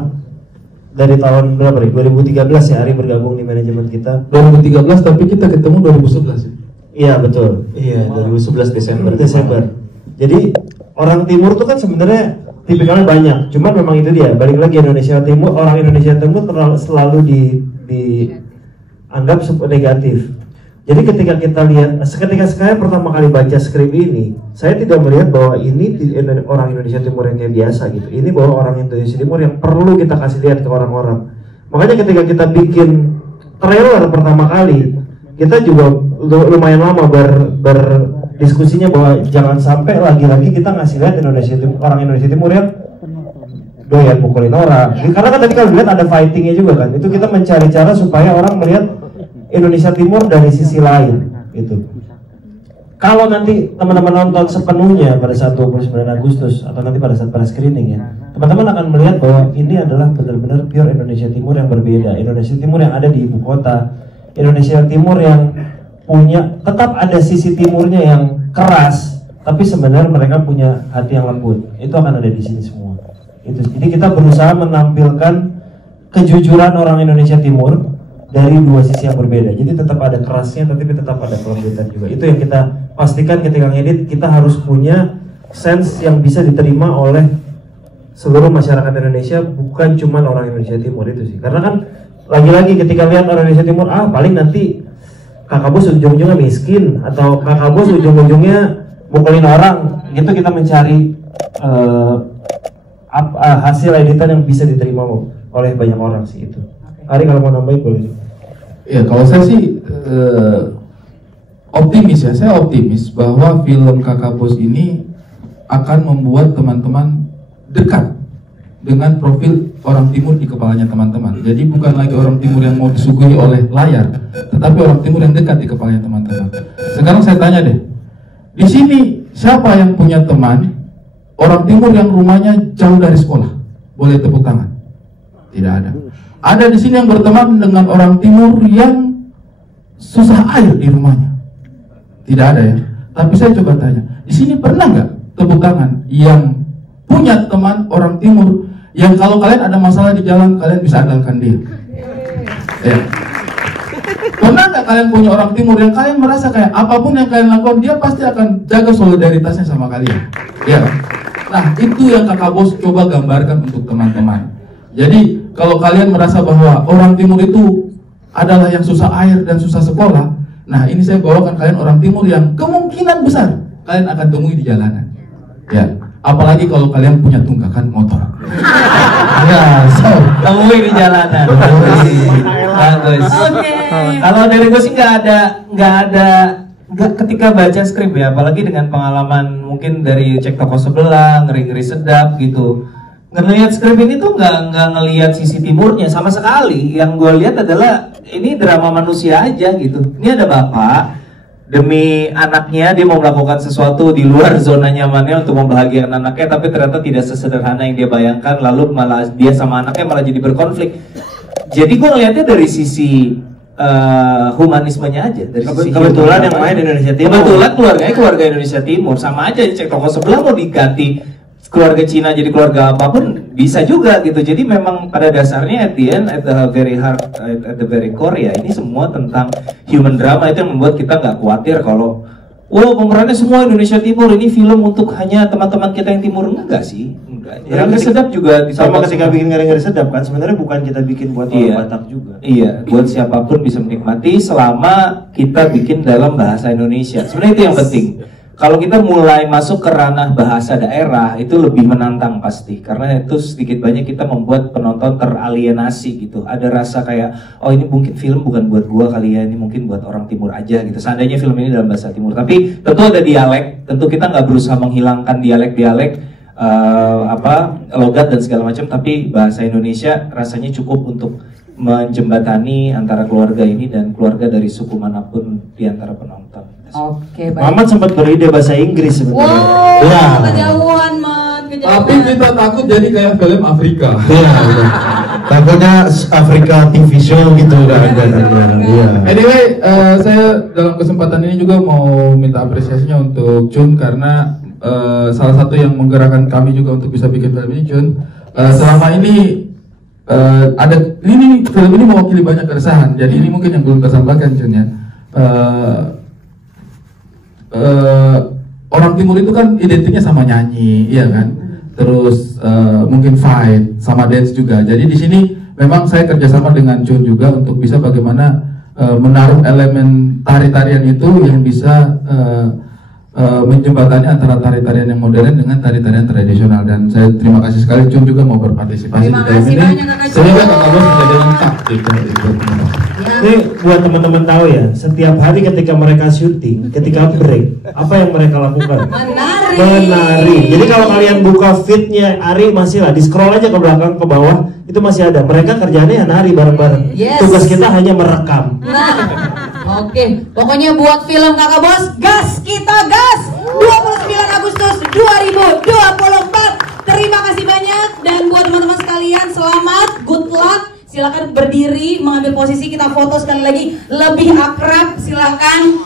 Dari tahun berapa nih? 2013 ya Ari bergabung di manajemen kita. 2013 tapi kita ketemu 2011 ya? Iya betul. Iya 2011 Desember. Jadi orang timur tuh kan sebenarnya tipikalnya banyak. Cuman memang itu dia. Balik lagi Indonesia Timur, orang Indonesia Timur selalu dianggap negatif. Jadi ketika saya pertama kali baca skrip ini, saya tidak melihat bahwa ini orang Indonesia Timur yang kayak biasa gitu. Ini bahwa orang Indonesia Timur yang perlu kita kasih lihat ke orang-orang. Makanya ketika kita bikin trailer pertama kali, kita juga lumayan lama berdiskusinya bahwa jangan sampai lagi-lagi kita ngasih lihat orang Indonesia Timur yang doyan pukulin orang. Karena kan tadi kalau lihat ada fightingnya juga kan. Itu kita mencari cara supaya orang melihat Indonesia Timur dari sisi lain gitu. Kalau nanti teman-teman nonton sepenuhnya pada saat 29 Agustus atau nanti pada saat screening ya, teman-teman akan melihat bahwa ini adalah benar-benar pure Indonesia Timur yang berbeda. Indonesia Timur yang ada di ibu kota, Indonesia Timur yang punya, tetap ada sisi timurnya yang keras, tapi sebenarnya mereka punya hati yang lembut. Itu akan ada di sini semua. Jadi kita berusaha menampilkan kejujuran orang Indonesia Timur dari dua sisi yang berbeda. Jadi tetap ada kerasnya, tapi tetap ada kelembutan juga. Itu yang kita pastikan ketika ngedit. Kita harus punya sense yang bisa diterima oleh seluruh masyarakat Indonesia, bukan cuma orang Indonesia Timur itu sih. Karena kan lagi-lagi ketika lihat orang Indonesia Timur, paling nanti kakak bos ujung-ujungnya miskin, atau kakak bos ujung-ujungnya mukulin orang. Gitu kita mencari hasil editan yang bisa diterima oleh banyak orang sih itu. Ari kalau mau nambahin boleh. Ya kalau saya sih optimis ya, saya optimis bahwa film Kakak Bos ini akan membuat teman-teman dekat dengan profil orang Timur di kepalanya teman-teman. Jadi bukan lagi orang Timur yang mau disuguhi oleh layar, tetapi orang Timur yang dekat di kepalanya teman-teman. Sekarang saya tanya deh, di sini siapa yang punya teman orang Timur yang rumahnya jauh dari sekolah? Boleh tepuk tangan? Tidak ada. Ada di sini yang berteman dengan orang Timur yang susah air di rumahnya? Tidak ada ya. Tapi saya coba tanya, di sini pernah nggak tepuk tangan yang punya teman orang Timur yang kalau kalian ada masalah di jalan kalian bisa andalkan dia? Ya. Pernah nggak kalian punya orang Timur yang kalian merasa kayak apapun yang kalian lakukan dia pasti akan jaga solidaritasnya sama kalian? Ya. Nah itu yang Kakak Bos coba gambarkan untuk teman-teman. Jadi kalau kalian merasa bahwa orang Timur itu adalah yang susah air dan susah sekolah, nah ini saya bawakan kalian orang Timur yang kemungkinan besar kalian akan temui di jalanan. Ya, apalagi kalau kalian punya tunggakan motor. Ya, temui di jalanan. Bagus. Kalau dari gue sih nggak ada ketika baca skrip ya, apalagi dengan pengalaman mungkin dari cek toko sebelah, ngeri-ngeri sedap gitu. Ngelihat skrip ini tuh nggak ngelihat sisi timurnya sama sekali. Yang gue lihat adalah ini drama manusia aja gitu. Ini ada bapak demi anaknya dia mau melakukan sesuatu di luar zona nyamannya untuk membahagiakan anaknya, tapi ternyata tidak sesederhana yang dia bayangkan. Lalu malah dia sama anaknya malah jadi berkonflik. Jadi gue ngelihatnya dari sisi humanismenya aja, dari sisi kebetulan yang main Indonesia Timur. Kebetulan keluarganya keluarga Indonesia Timur, sama aja cek toko sebelah mau diganti keluarga Cina jadi keluarga apapun bisa juga gitu. Jadi memang pada dasarnya at the end, at the very heart, at the very core ya ini semua tentang human drama. Itu yang membuat kita nggak khawatir kalau pemerannya semua Indonesia Timur, ini film untuk hanya teman-teman kita yang Timur. Enggak sih, enggak. Ngeri Sedap juga sama ketika bikin Ngeri Sedap kan sebenarnya bukan kita bikin buat orang Batak juga. Iya, buat siapapun bisa menikmati selama kita bikin dalam bahasa Indonesia. Sebenarnya itu yang penting. Kalau kita mulai masuk ke ranah bahasa daerah itu lebih menantang pasti, karena itu sedikit banyak kita membuat penonton teralienasi gitu. Ada rasa kayak ini mungkin film bukan buat gua kali ya, ini mungkin buat orang Timur aja gitu. Seandainya film ini dalam bahasa Timur, tapi tentu ada dialek. Tentu kita nggak berusaha menghilangkan dialek-dialek logat dan segala macam, tapi bahasa Indonesia rasanya cukup untuk menjembatani antara keluarga ini dan keluarga dari suku manapun di antara penonton. Oke, baik. Mamat sempat beride bahasa Inggris sebetulnya. Wow, ya. Kejauhan, Mat. Tapi kita takut jadi kayak film Afrika. Iya, takutnya Afrika TV show gitu kan. Iya. Anyway, saya dalam kesempatan ini juga mau minta apresiasinya untuk Jun karena salah satu yang menggerakkan kami juga untuk bisa bikin film ini, Jun. Selama ini ini film ini mewakili banyak keresahan. Jadi ini mungkin yang belum tersampaikan, Jun ya. Orang Timur itu kan identiknya sama nyanyi, iya kan? Terus mungkin fight sama dance juga. Jadi di sini memang saya kerjasama dengan Jun juga untuk bisa bagaimana menaruh elemen tari-tarian itu yang bisa menjembatani antara tari-tarian yang modern dengan tari-tarian tradisional. Dan saya terima kasih sekali Cung juga mau berpartisipasi di dalam ini sehingga Kakak Bos menjadi lengkap gitu. Ini buat teman-teman tahu ya, setiap hari ketika mereka syuting, ketika break, apa yang mereka lakukan? Menari. Jadi kalau kalian buka feednya Ari, masih lah di scroll aja ke belakang ke bawah, itu masih ada. Mereka kerjanya ya nari bareng-bareng. Tugas kita hanya merekam. Oke, pokoknya buat film Kakak Bos, gas kita gas! 29 Agustus 2024. Terima kasih banyak, dan buat teman-teman sekalian selamat, good luck. Silakan berdiri mengambil posisi, kita foto sekali lagi lebih akrab, silakan.